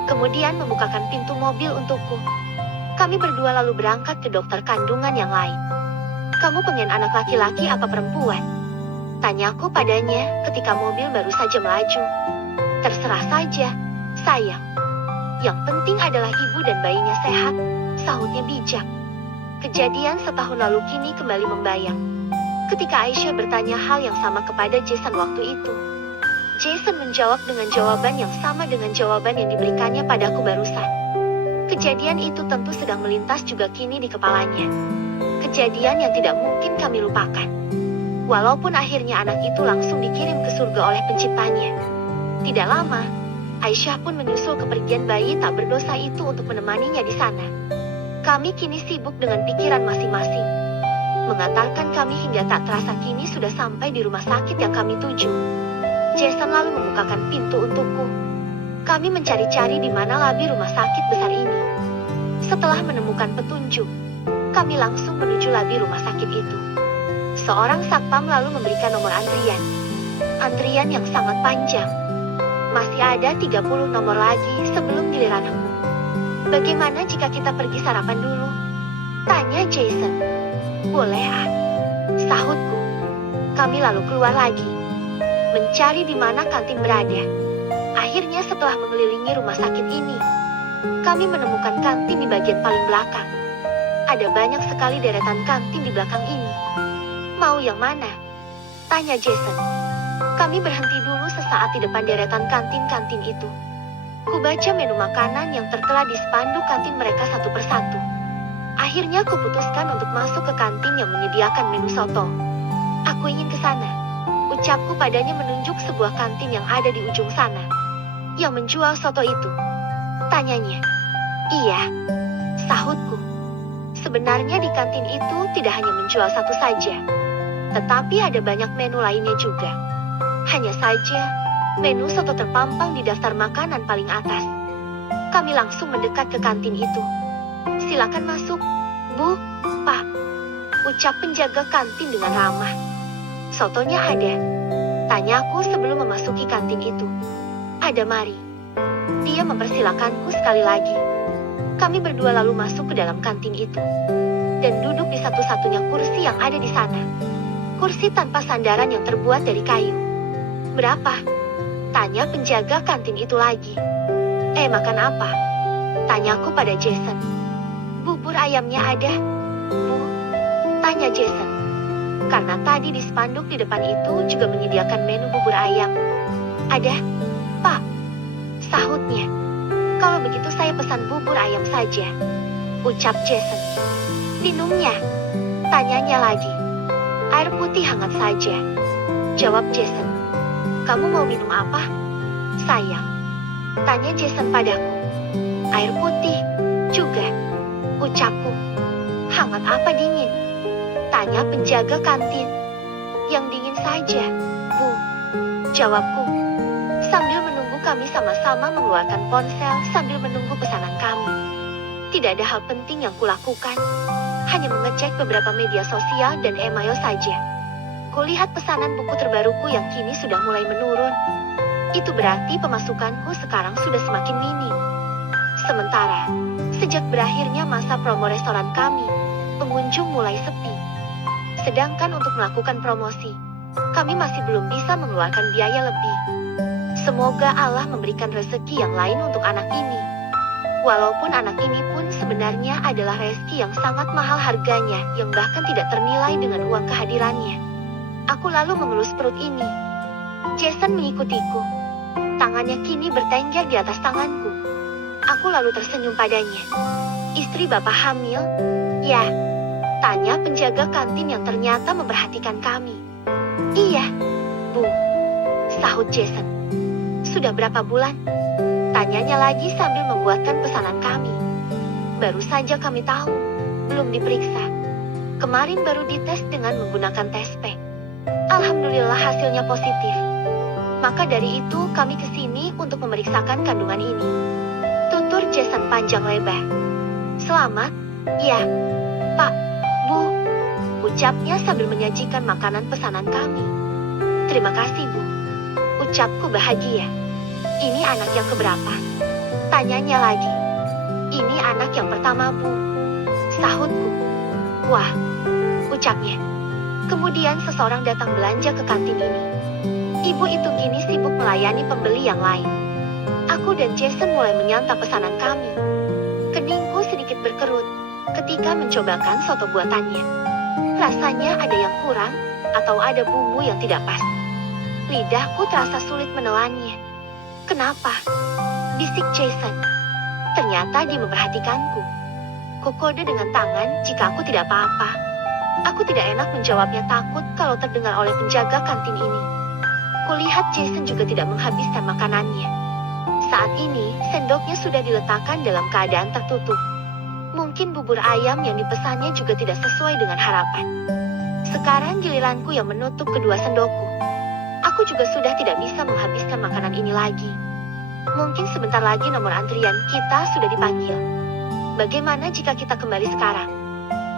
Kemudian membukakan pintu mobil untukku. Kami berdua lalu berangkat ke dokter kandungan yang lain. Kamu pengen anak laki-laki apa perempuan? Tanyaku padanya ketika mobil baru saja melaju. Terserah saja, sayang. Yang penting adalah ibu dan bayinya sehat, sahutnya bijak. Kejadian setahun lalu kini kembali membayang. Ketika Aisyah bertanya hal yang sama kepada Jason waktu itu, Jason menjawab dengan jawaban yang sama dengan jawaban yang diberikannya padaku barusan. Kejadian itu tentu sedang melintas juga kini di kepalanya. Kejadian yang tidak mungkin kami lupakan. Walaupun akhirnya anak itu langsung dikirim ke surga oleh penciptanya. Tidak lama, Aisyah pun menyusul kepergian bayi tak berdosa itu untuk menemaninya di sana. Kami kini sibuk dengan pikiran masing-masing. Mengantarkan kami hingga tak terasa kini sudah sampai di rumah sakit yang kami tuju. Jason lalu membukakan pintu untukku. Kami mencari-cari di mana labi rumah sakit besar ini. Setelah menemukan petunjuk, kami langsung menuju labi rumah sakit itu. Seorang satpam lalu memberikan nomor antrian. Antrian yang sangat panjang. Masih ada 30 nomor lagi sebelum giliranku. Bagaimana jika kita pergi sarapan dulu? Tanya Jason. Boleh sahutku. Kami lalu keluar lagi, mencari di mana kantin berada. Akhirnya setelah mengelilingi rumah sakit ini, kami menemukan kantin di bagian paling belakang. Ada banyak sekali deretan kantin di belakang ini. Mau yang mana? Tanya Jason. Kami berhenti dulu sesaat di depan deretan kantin-kantin itu. Kubaca menu makanan yang tertera di spanduk kantin mereka satu persatu. Akhirnya kuputuskan untuk masuk ke kantin yang menyediakan menu soto. Aku ingin ke sana, ucapku padanya menunjuk sebuah kantin yang ada di ujung sana. Yang menjual soto itu. Tanyanya. Iya, sahutku. Sebenarnya di kantin itu tidak hanya menjual satu saja. Tetapi ada banyak menu lainnya juga. Hanya saja, menu soto terpampang di daftar makanan paling atas. Kami langsung mendekat ke kantin itu. "Silakan masuk, Bu, Pak," ucap penjaga kantin dengan ramah. "Sotonya ada?" tanyaku sebelum memasuki kantin itu. "Ada, mari." Dia mempersilakanku sekali lagi. Kami berdua lalu masuk ke dalam kantin itu dan duduk di satu-satunya kursi yang ada di sana. Kursi tanpa sandaran yang terbuat dari kayu. "Berapa?" tanya penjaga kantin itu lagi. Makan apa?" tanyaku pada Jason. "Bubur ayamnya ada, Bu," tanya Jason. Karena tadi di spanduk di depan itu juga menyediakan menu bubur ayam. "Ada, Pak," sahutnya. "Kalau begitu saya pesan bubur ayam saja," ucap Jason. "Minumnya?" tanyanya lagi. "Air putih hangat saja," jawab Jason. "Kamu mau minum apa, sayang?" tanya Jason padaku. "Air putih juga," ucapku. "Hangat apa dingin?" tanya penjaga kantin. "Yang dingin saja, Bu," jawabku. Sambil menunggu kami sama-sama mengeluarkan ponsel sambil menunggu pesanan kami. Tidak ada hal penting yang kulakukan. Hanya mengecek beberapa media sosial dan email saja. Kulihat pesanan buku terbaruku yang kini sudah mulai menurun. Itu berarti pemasukanku sekarang sudah semakin minim. Sementara, sejak berakhirnya masa promo restoran kami, pengunjung mulai sepi. Sedangkan untuk melakukan promosi, kami masih belum bisa mengeluarkan biaya lebih. Semoga Allah memberikan rezeki yang lain untuk anak ini. Walaupun anak ini pun sebenarnya adalah rezeki yang sangat mahal harganya, yang bahkan tidak ternilai dengan uang kehadirannya. Aku lalu mengelus perut ini. Jason mengikutiku. Tangannya kini bertengger di atas tanganku. Aku lalu tersenyum padanya. "Istri Bapak hamil?" "Ya," tanya penjaga kantin yang ternyata memperhatikan kami. "Iya, Bu," sahut Jason. "Sudah berapa bulan?" tanyanya lagi sambil membuatkan pesanan kami. "Baru saja kami tahu, belum diperiksa. Kemarin baru dites dengan menggunakan tes P. Alhamdulillah hasilnya positif. Maka dari itu kami kesini untuk memeriksakan kandungan ini," tutur Jason panjang lebar. "Selamat, ya, Pak, Bu," ucapnya sambil menyajikan makanan pesanan kami. "Terima kasih, Bu," ucapku bahagia. "Ini anak yang keberapa?" tanyanya lagi. "Ini anak yang pertama, Bu," sahutku. "Wah," ucapnya. Kemudian seseorang datang belanja ke kantin ini. Ibu itu kini sibuk melayani pembeli yang lain. Aku dan Jason mulai menyantap pesanan kami. Keningku sedikit berkerut ketika mencobakan soto buatannya. Rasanya ada yang kurang, atau ada bumbu yang tidak pas. Lidahku terasa sulit menelannya. "Kenapa?" bisik Jason. Ternyata dia memperhatikanku. Kukode dengan tangan jika aku tidak apa-apa. Aku tidak enak menjawabnya, takut kalau terdengar oleh penjaga kantin ini. Kulihat Jason juga tidak menghabiskan makanannya. Saat ini, sendoknya sudah diletakkan dalam keadaan tertutup. Mungkin bubur ayam yang dipesannya juga tidak sesuai dengan harapan. Sekarang giliranku yang menutup kedua sendokku. Aku juga sudah tidak bisa menghabiskan makanan ini lagi. Mungkin sebentar lagi nomor antrian kita sudah dipanggil. Bagaimana jika kita kembali sekarang?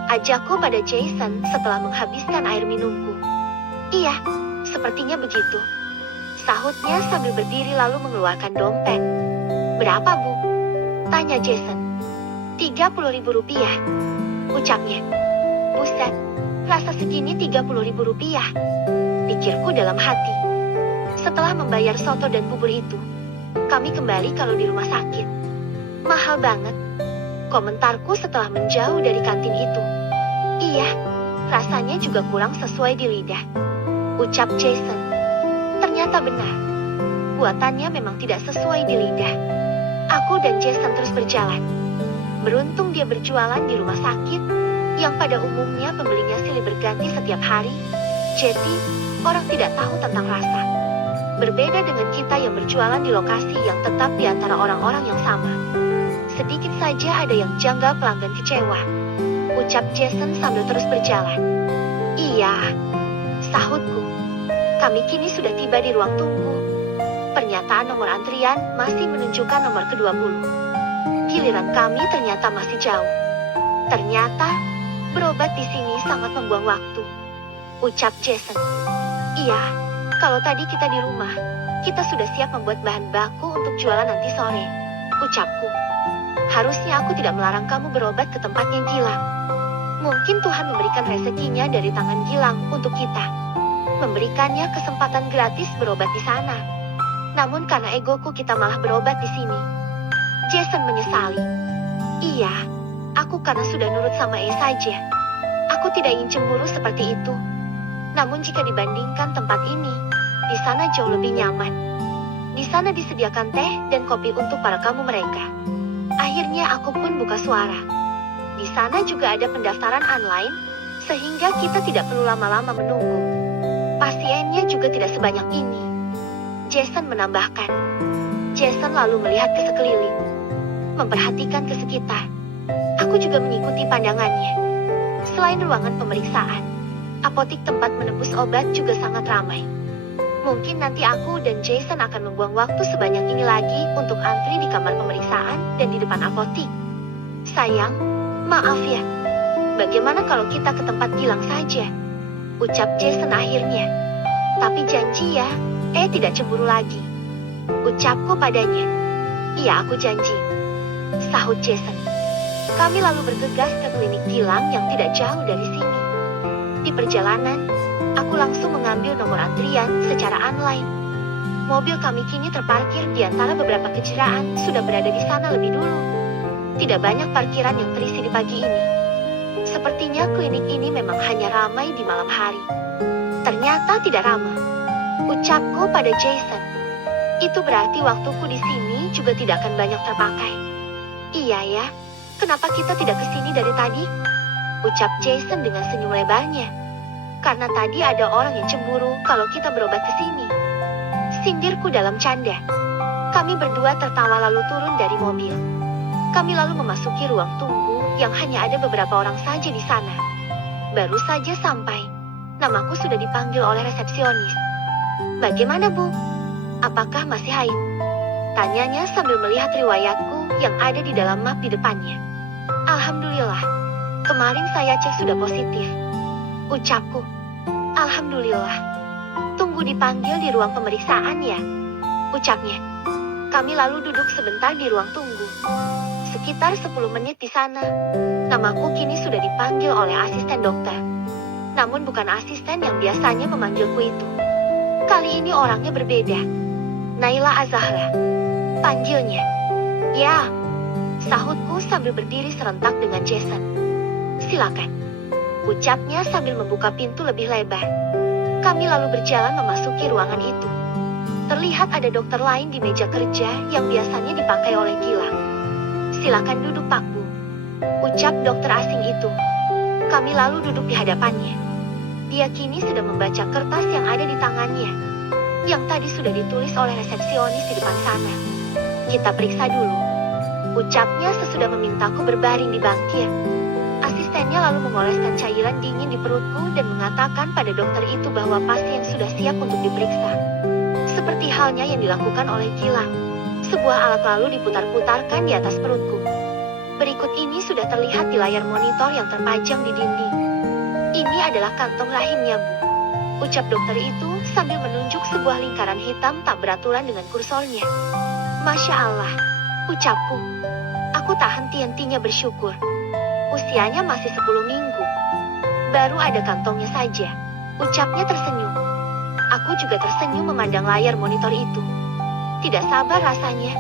Ajakku pada Jason setelah menghabiskan air minumku. "Iya, sepertinya begitu," sahutnya sambil berdiri lalu mengeluarkan dompet. "Berapa, Bu?" tanya Jason. "Rp30.000, ucapnya. "Buset, rasa segini Rp30.000, pikirku dalam hati. Setelah membayar soto dan bubur itu, kami kembali kalau di rumah sakit. "Mahal banget," komentarku setelah menjauh dari kantin itu. "Iya, rasanya juga kurang sesuai di lidah," ucap Jason. Ternyata benar. Buatannya memang tidak sesuai di lidah. Aku dan Jason terus berjalan. Beruntung dia berjualan di rumah sakit, yang pada umumnya pembelinya silih berganti setiap hari. Jadi, orang tidak tahu tentang rasa. Berbeda dengan kita yang berjualan di lokasi yang tetap di antara orang-orang yang sama. Sedikit saja ada yang janggal, pelanggan kecewa, ucap Jason sambil terus berjalan. "Iya, Sahutku. Kami kini sudah tiba di ruang tunggu. Pernyataan nomor antrian masih menunjukkan nomor ke-20. Giliran kami ternyata masih jauh. Ternyata, berobat di sini sangat membuang waktu. Ucap Jason. Iya, kalau tadi kita di rumah, kita sudah siap membuat bahan baku untuk jualan nanti sore. Ucapku. Harusnya aku tidak melarang kamu berobat ke tempatnya Gilang. Mungkin Tuhan memberikan rezekinya dari tangan Gilang untuk kita. Memberikannya kesempatan gratis berobat di sana. Namun karena egoku kita malah berobat di sini. Jason menyesali. Iya, aku karena sudah nurut sama saja. Aku tidak ingin cemburu seperti itu. Namun jika dibandingkan tempat ini, di sana jauh lebih nyaman. Di sana disediakan teh dan kopi untuk para kamu mereka. Akhirnya aku pun buka suara. Di sana juga ada pendaftaran online, sehingga kita tidak perlu lama-lama menunggu. Pasiennya juga tidak sebanyak ini. Jason menambahkan. Jason lalu melihat ke sekeliling, memperhatikan ke sekitar. Aku juga mengikuti pandangannya. Selain ruangan pemeriksaan, apotik tempat menebus obat juga sangat ramai. Mungkin nanti aku dan Jason akan membuang waktu sebanyak ini lagi untuk antri di kamar pemeriksaan dan di depan apotik. Sayang, maaf ya. Bagaimana kalau kita ke tempat Gilang saja? Ucap Jason akhirnya. Tapi janji ya, tidak cemburu lagi. Ucapku padanya. Iya, aku janji. Sahut Jason. Kami lalu bergegas ke klinik Gilang yang tidak jauh dari sini. Di perjalanan, aku langsung mengambil nomor antrian secara online. Mobil kami kini terparkir di antara beberapa kejeraan sudah berada di sana lebih dulu. Tidak banyak parkiran yang terisi di pagi ini. Sepertinya klinik ini memang hanya ramai di malam hari. Ternyata tidak ramai. Ucapku pada Jason. Itu berarti waktuku di sini juga tidak akan banyak terpakai. Iya ya, kenapa kita tidak ke sini dari tadi? Ucap Jason dengan senyum lebarnya. Karena tadi ada orang yang cemburu kalau kita berobat ke sini. Sindirku dalam canda. Kami berdua tertawa lalu turun dari mobil. Kami lalu memasuki ruang tunggu yang hanya ada beberapa orang saja di sana. Baru saja sampai, namaku sudah dipanggil oleh resepsionis. Bagaimana Bu? Apakah masih haid? Tanyanya sambil melihat riwayatku yang ada di dalam map di depannya. Alhamdulillah, kemarin saya cek sudah positif. Ucapku. Alhamdulillah. Tunggu dipanggil di ruang pemeriksaan ya. Ucapnya. Kami lalu duduk sebentar di ruang tunggu. Sekitar 10 menit di sana. Namaku kini sudah dipanggil oleh asisten dokter. Namun bukan asisten yang biasanya memanggilku itu. Kali ini orangnya berbeda. Naila Azahra. Panggilnya. Ya. Sahutku sambil berdiri serentak dengan Jason. Silakan. Ucapnya sambil membuka pintu lebih lebar. Kami lalu berjalan memasuki ruangan itu. Terlihat ada dokter lain di meja kerja yang biasanya dipakai oleh Gilang. Silakan duduk Pak Bu. Ucap dokter asing itu. Kami lalu duduk di hadapannya. Dia kini sedang membaca kertas yang ada di tangannya. Yang tadi sudah ditulis oleh resepsionis di depan sana. Kita periksa dulu. Ucapnya sesudah memintaku berbaring di bangkir. Asistennya lalu mengoleskan cairan dingin di perutku dan mengatakan pada dokter itu bahwa pasien sudah siap untuk diperiksa. Seperti halnya yang dilakukan oleh Gilang. Sebuah alat lalu diputar-putarkan di atas perutku. Berikut ini sudah terlihat di layar monitor yang terpajang di dinding. Ini adalah kantong rahimnya Bu. Ucap dokter itu sambil menunjuk sebuah lingkaran hitam tak beraturan dengan kursornya. Masya Allah. Ucapku. Aku tak henti-hentinya bersyukur. Usianya masih 10 minggu. Baru ada kantongnya saja. Ucapnya tersenyum. Aku juga tersenyum memandang layar monitor itu. Tidak sabar rasanya.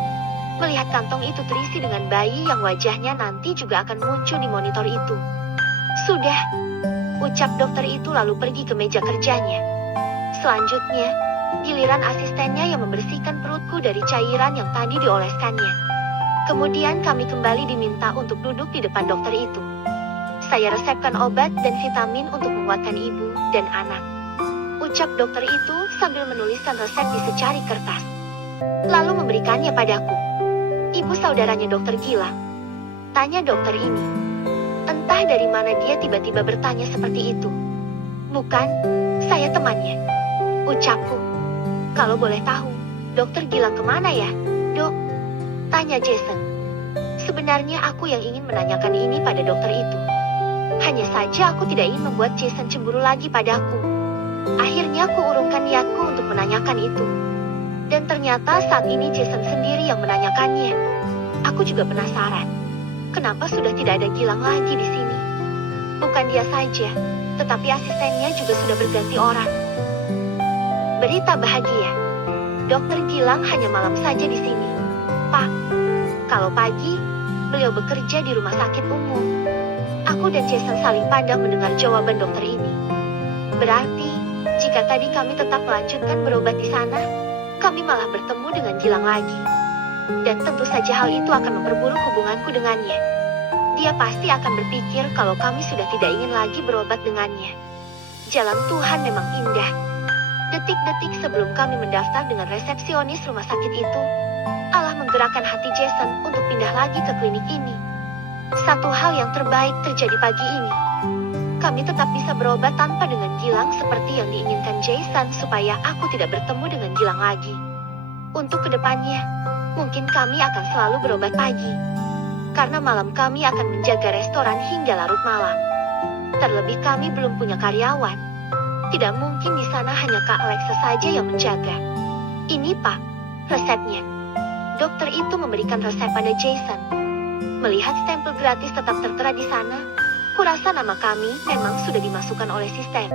Melihat kantong itu terisi dengan bayi yang wajahnya nanti juga akan muncul di monitor itu. Sudah. Ucap dokter itu lalu pergi ke meja kerjanya. Selanjutnya, giliran asistennya yang membersihkan perutku dari cairan yang tadi dioleskannya. Kemudian kami kembali diminta untuk duduk di depan dokter itu. Saya resepkan obat dan vitamin untuk menguatkan ibu dan anak. Ucap dokter itu sambil menuliskan resep di secari kertas. Lalu memberikannya padaku. Ibu saudaranya dokter Gilang. Tanya dokter ini. Entah dari mana dia tiba-tiba bertanya seperti itu. Bukan, Saya temannya, ucapku. Kalau boleh tahu, dokter Gilang kemana ya, dok? Tanya Jason. Sebenarnya aku yang ingin menanyakan ini pada dokter itu. Hanya saja aku tidak ingin membuat Jason cemburu lagi padaku. Akhirnya aku urungkan niatku untuk menanyakan itu. Dan ternyata saat ini Jason sendiri yang menanyakannya. Aku juga penasaran. Kenapa sudah tidak ada Gilang lagi di sini? Bukan dia saja, tetapi asistennya juga sudah berganti orang. Berita bahagia. Dokter Gilang hanya malam saja di sini. Pak, kalau pagi, beliau bekerja di rumah sakit umum. Aku dan Jason saling pandang mendengar jawaban dokter ini. Berarti, jika tadi kami tetap melanjutkan berobat di sana, kami malah bertemu dengan Gilang lagi. Dan tentu saja hal itu akan memperburuk hubunganku dengannya. Dia pasti akan berpikir kalau kami sudah tidak ingin lagi berobat dengannya. Jalan Tuhan memang indah. Detik-detik sebelum kami mendaftar dengan resepsionis rumah sakit itu, Allah menggerakkan hati Jason untuk pindah lagi ke klinik ini. Satu hal yang terbaik terjadi pagi ini. Kami tetap bisa berobat tanpa dengan Gilang seperti yang diinginkan Jason supaya aku tidak bertemu dengan Gilang lagi. Untuk kedepannya, mungkin kami akan selalu berobat pagi. Karena malam kami akan menjaga restoran hingga larut malam. Terlebih kami belum punya karyawan. Tidak mungkin di sana hanya Kak Alexa saja yang menjaga. Ini Pak, resepnya. Dokter itu memberikan resep pada Jason. Melihat stempel gratis tetap tertera di sana, kurasa nama kami memang sudah dimasukkan oleh sistem.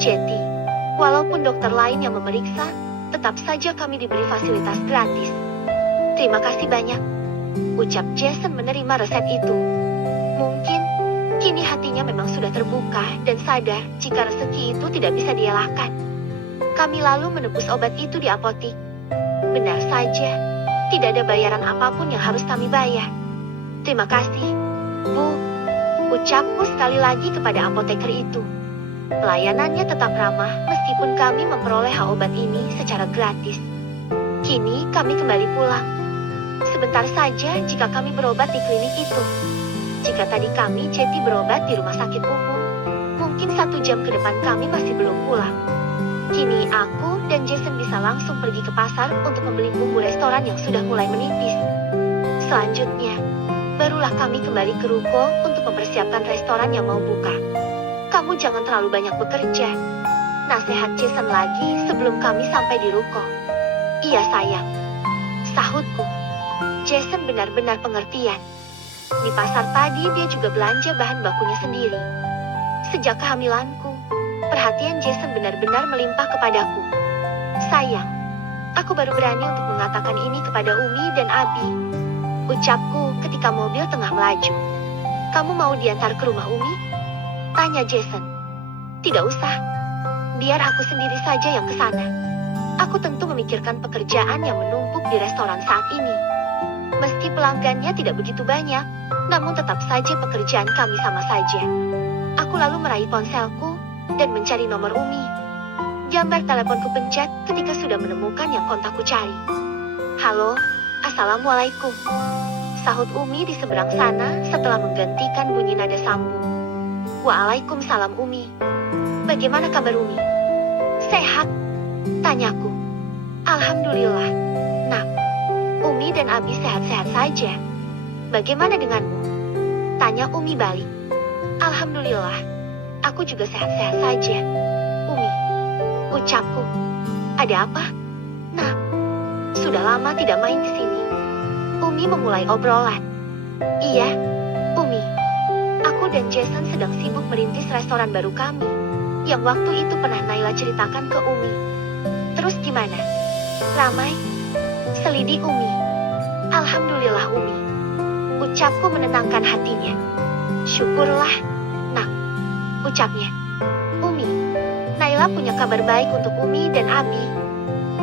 Jadi, walaupun dokter lain yang memeriksa, tetap saja kami diberi fasilitas gratis. Terima kasih banyak, ucap Jason menerima resep itu. Mungkin, kini hatinya memang sudah terbuka dan sadar jika rezeki itu tidak bisa dielakkan. Kami lalu menebus obat itu di apotik. Benar saja, tidak ada bayaran apapun yang harus kami bayar. Terima kasih, Bu, ucapku sekali lagi kepada apoteker itu. Pelayanannya tetap ramah meskipun kami memperoleh obat ini secara gratis. Kini kami kembali pulang. Sebentar saja jika kami berobat di klinik itu. Jika tadi kami jadi berobat di rumah sakit umum, mungkin 1 jam ke depan kami masih belum pulang. Kini aku dan Jason bisa langsung pergi ke pasar untuk membeli bumbu restoran yang sudah mulai menipis. Selanjutnya, barulah kami kembali ke ruko untuk mempersiapkan restoran yang mau buka. Kamu jangan terlalu banyak bekerja. Nasihat Jason lagi sebelum kami sampai di ruko. Iya sayang, sahutku. Jason benar-benar pengertian. Di pasar tadi dia juga belanja bahan bakunya sendiri. Sejak kehamilanku, perhatian Jason benar-benar melimpah kepadaku. Sayang, aku baru berani untuk mengatakan ini kepada Umi dan Abi. Ucapku ketika mobil tengah melaju. Kamu mau diantar ke rumah Umi? Tanya Jason. Tidak usah. Biar aku sendiri saja yang ke sana. Aku tentu memikirkan pekerjaan yang menumpuk di restoran saat ini. Meski pelanggannya tidak begitu banyak, namun tetap saja pekerjaan kami sama saja. Aku lalu meraih ponselku dan mencari nomor Umi. Gambar teleponku pencet ketika sudah menemukan yang kontakku cari. Halo, Assalamualaikum. Sahut Umi di seberang sana setelah menggantikan bunyi nada sambung. Waalaikumsalam Umi. Bagaimana kabar Umi? Sehat? Tanyaku. Alhamdulillah. Nak, Umi dan Abi sehat-sehat saja. Bagaimana denganmu? Tanya Umi balik. Alhamdulillah. Aku juga sehat-sehat saja. Umi. Ucapku. Ada apa? Nak, sudah lama tidak main di sini. Umi memulai obrolan. Iya, Umi. Aku dan Jason sedang sibuk merintis restoran baru kami. Yang waktu itu pernah Naila ceritakan ke Umi. Terus gimana? Ramai? Selidik Umi. Alhamdulillah Umi. Ucapku menenangkan hatinya. Syukurlah, Nak. Ucapnya. Umi, Naila punya kabar baik untuk Umi dan Abi.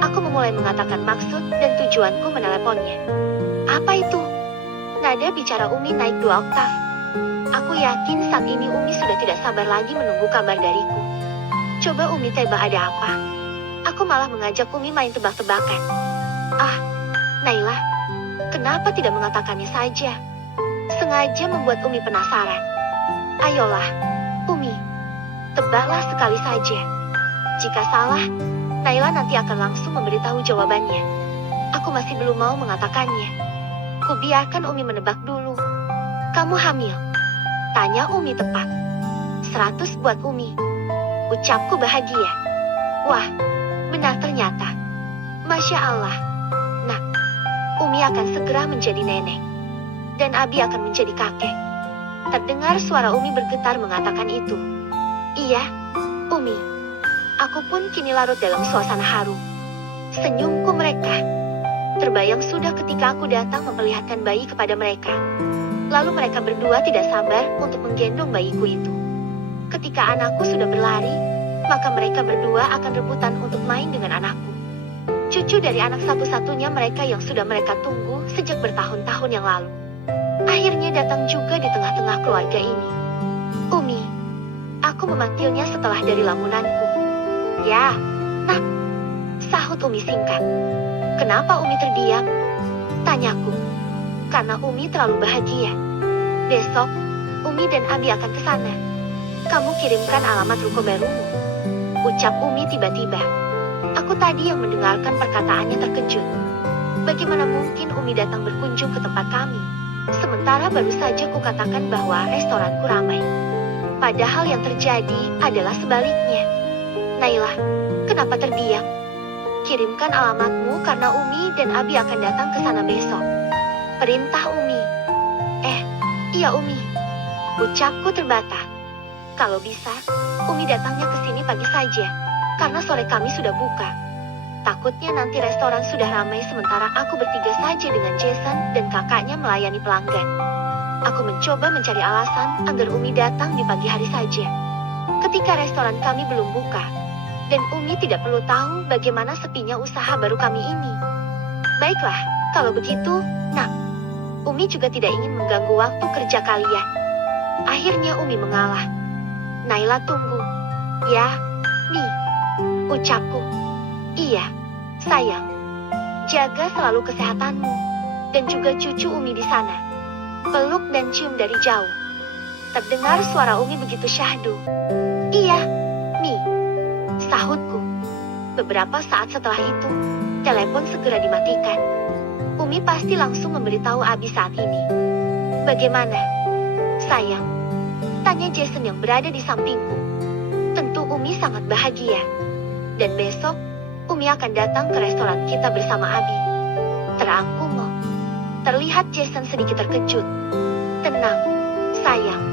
Aku memulai mengatakan maksud dan tujuanku meneleponnya. Apa itu? Nada bicara Umi naik 2 oktav. Aku yakin saat ini Umi sudah tidak sabar lagi menunggu kabar dariku. Coba Umi tebak ada apa? Aku malah mengajak Umi main tebak-tebakan. Ah, Naila, kenapa tidak mengatakannya saja? Sengaja membuat Umi penasaran. Ayolah, Umi, tebaklah sekali saja. Jika salah, Naila nanti akan langsung memberitahu jawabannya. Aku masih belum mau mengatakannya. Kubiarkan Umi menebak dulu. Kamu hamil? Tanya Umi tepat. 100 buat Umi. Ucapku bahagia. Wah, benar ternyata. Masya Allah. Nah, Umi akan segera menjadi nenek. Dan Abi akan menjadi kakek. Terdengar suara Umi bergetar mengatakan itu. Iya, Umi. Aku pun kini larut dalam suasana haru. Senyumku mereka. Terbayang sudah ketika aku datang memperlihatkan bayi kepada mereka. Lalu mereka berdua tidak sabar untuk menggendong bayiku itu. Ketika anakku sudah berlari, maka mereka berdua akan rebutan untuk main dengan anakku. Cucu dari anak satu-satunya mereka yang sudah mereka tunggu sejak bertahun-tahun yang lalu. Akhirnya datang juga di tengah-tengah keluarga ini. Umi. Aku memanggilnya setelah dari lamunanku. Ya, nak. Sahut Umi singkat. Kenapa Umi terdiam? Tanyaku. Karena Umi terlalu bahagia. Besok, Umi dan Abi akan ke sana. Kamu kirimkan alamat ruko barumu. Ucap Umi tiba-tiba. Aku tadi yang mendengarkan perkataannya terkejut. Bagaimana mungkin Umi datang berkunjung ke tempat kami? Sementara baru saja kukatakan bahwa restoranku ramai. Padahal yang terjadi adalah sebaliknya. Naila, kenapa terdiam? Kirimkan alamatmu karena Umi dan Abi akan datang ke sana besok. Perintah Umi. Iya Umi. Ucapku terbata. Kalau bisa, Umi datangnya ke sini pagi saja, karena sore kami sudah buka. Takutnya nanti restoran sudah ramai sementara aku bertiga saja dengan Jason dan kakaknya melayani pelanggan. Aku mencoba mencari alasan agar Umi datang di pagi hari saja. Ketika restoran kami belum buka, dan Umi tidak perlu tahu bagaimana sepinya usaha baru kami ini. Baiklah, kalau begitu, nak. Umi juga tidak ingin mengganggu waktu kerja kalian. Akhirnya Umi mengalah. Naila tunggu. Ya, nih. Ucapku. Iya, sayang. Jaga selalu kesehatanmu. Dan juga cucu Umi di sana. Peluk dan cium dari jauh. Terdengar suara Umi begitu syahdu. Iya, nih. Sahutku. Beberapa saat setelah itu, telepon segera dimatikan. Umi pasti langsung memberitahu Abi saat ini. Bagaimana? Sayang. Tanya Jason yang berada di sampingku. Tentu Umi sangat bahagia. Dan besok, Umi akan datang ke restoran kita bersama Abi. Terangkungo. Terlihat Jason sedikit terkejut. Tenang, sayang.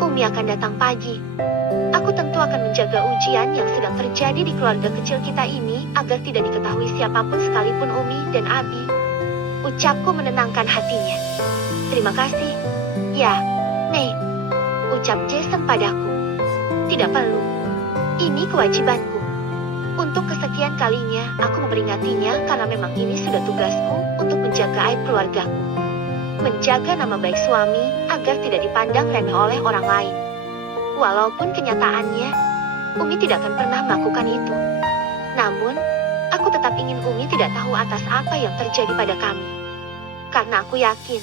Umi akan datang pagi. Aku tentu akan menjaga ujian yang sedang terjadi di keluarga kecil kita ini agar tidak diketahui siapapun sekalipun Umi dan Abi. Ucapku menenangkan hatinya. Terima kasih. Ya, Nek. Ucap Jason padaku. Tidak perlu. Ini kewajibanku. Untuk kesekian kalinya, aku memperingatinya karena memang ini sudah tugasku untuk menjaga aib keluargaku. Menjaga nama baik suami agar tidak dipandang remeh oleh orang lain. Walaupun kenyataannya, Umi tidak akan pernah melakukan itu. Namun, aku tetap ingin Umi tidak tahu atas apa yang terjadi pada kami. Karena aku yakin,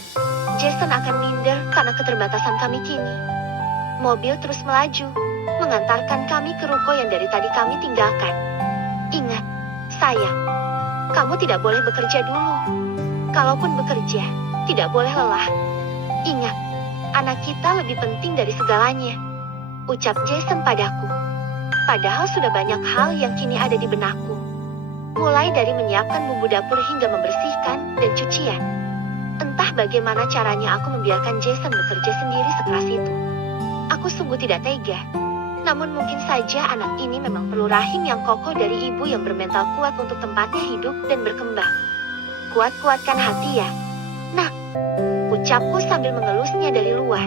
Jason akan minder karena keterbatasan kami kini. Mobil terus melaju, mengantarkan kami ke ruko yang dari tadi kami tinggalkan. Ingat, sayang, kamu tidak boleh bekerja dulu. Kalaupun bekerja, tidak boleh lelah. Ingat, anak kita lebih penting dari segalanya. Ucap Jason padaku. Padahal sudah banyak hal yang kini ada di benakku. Mulai dari menyiapkan bumbu dapur hingga membersihkan dan cucian. Entah bagaimana caranya aku membiarkan Jason bekerja sendiri sekeras itu. Aku sungguh tidak tega. Namun mungkin saja anak ini memang perlu rahim yang kokoh dari ibu yang bermental kuat untuk tempatnya hidup dan berkembang. Kuat-kuatkan hati ya. Nah, ucapku sambil mengelusnya dari luar.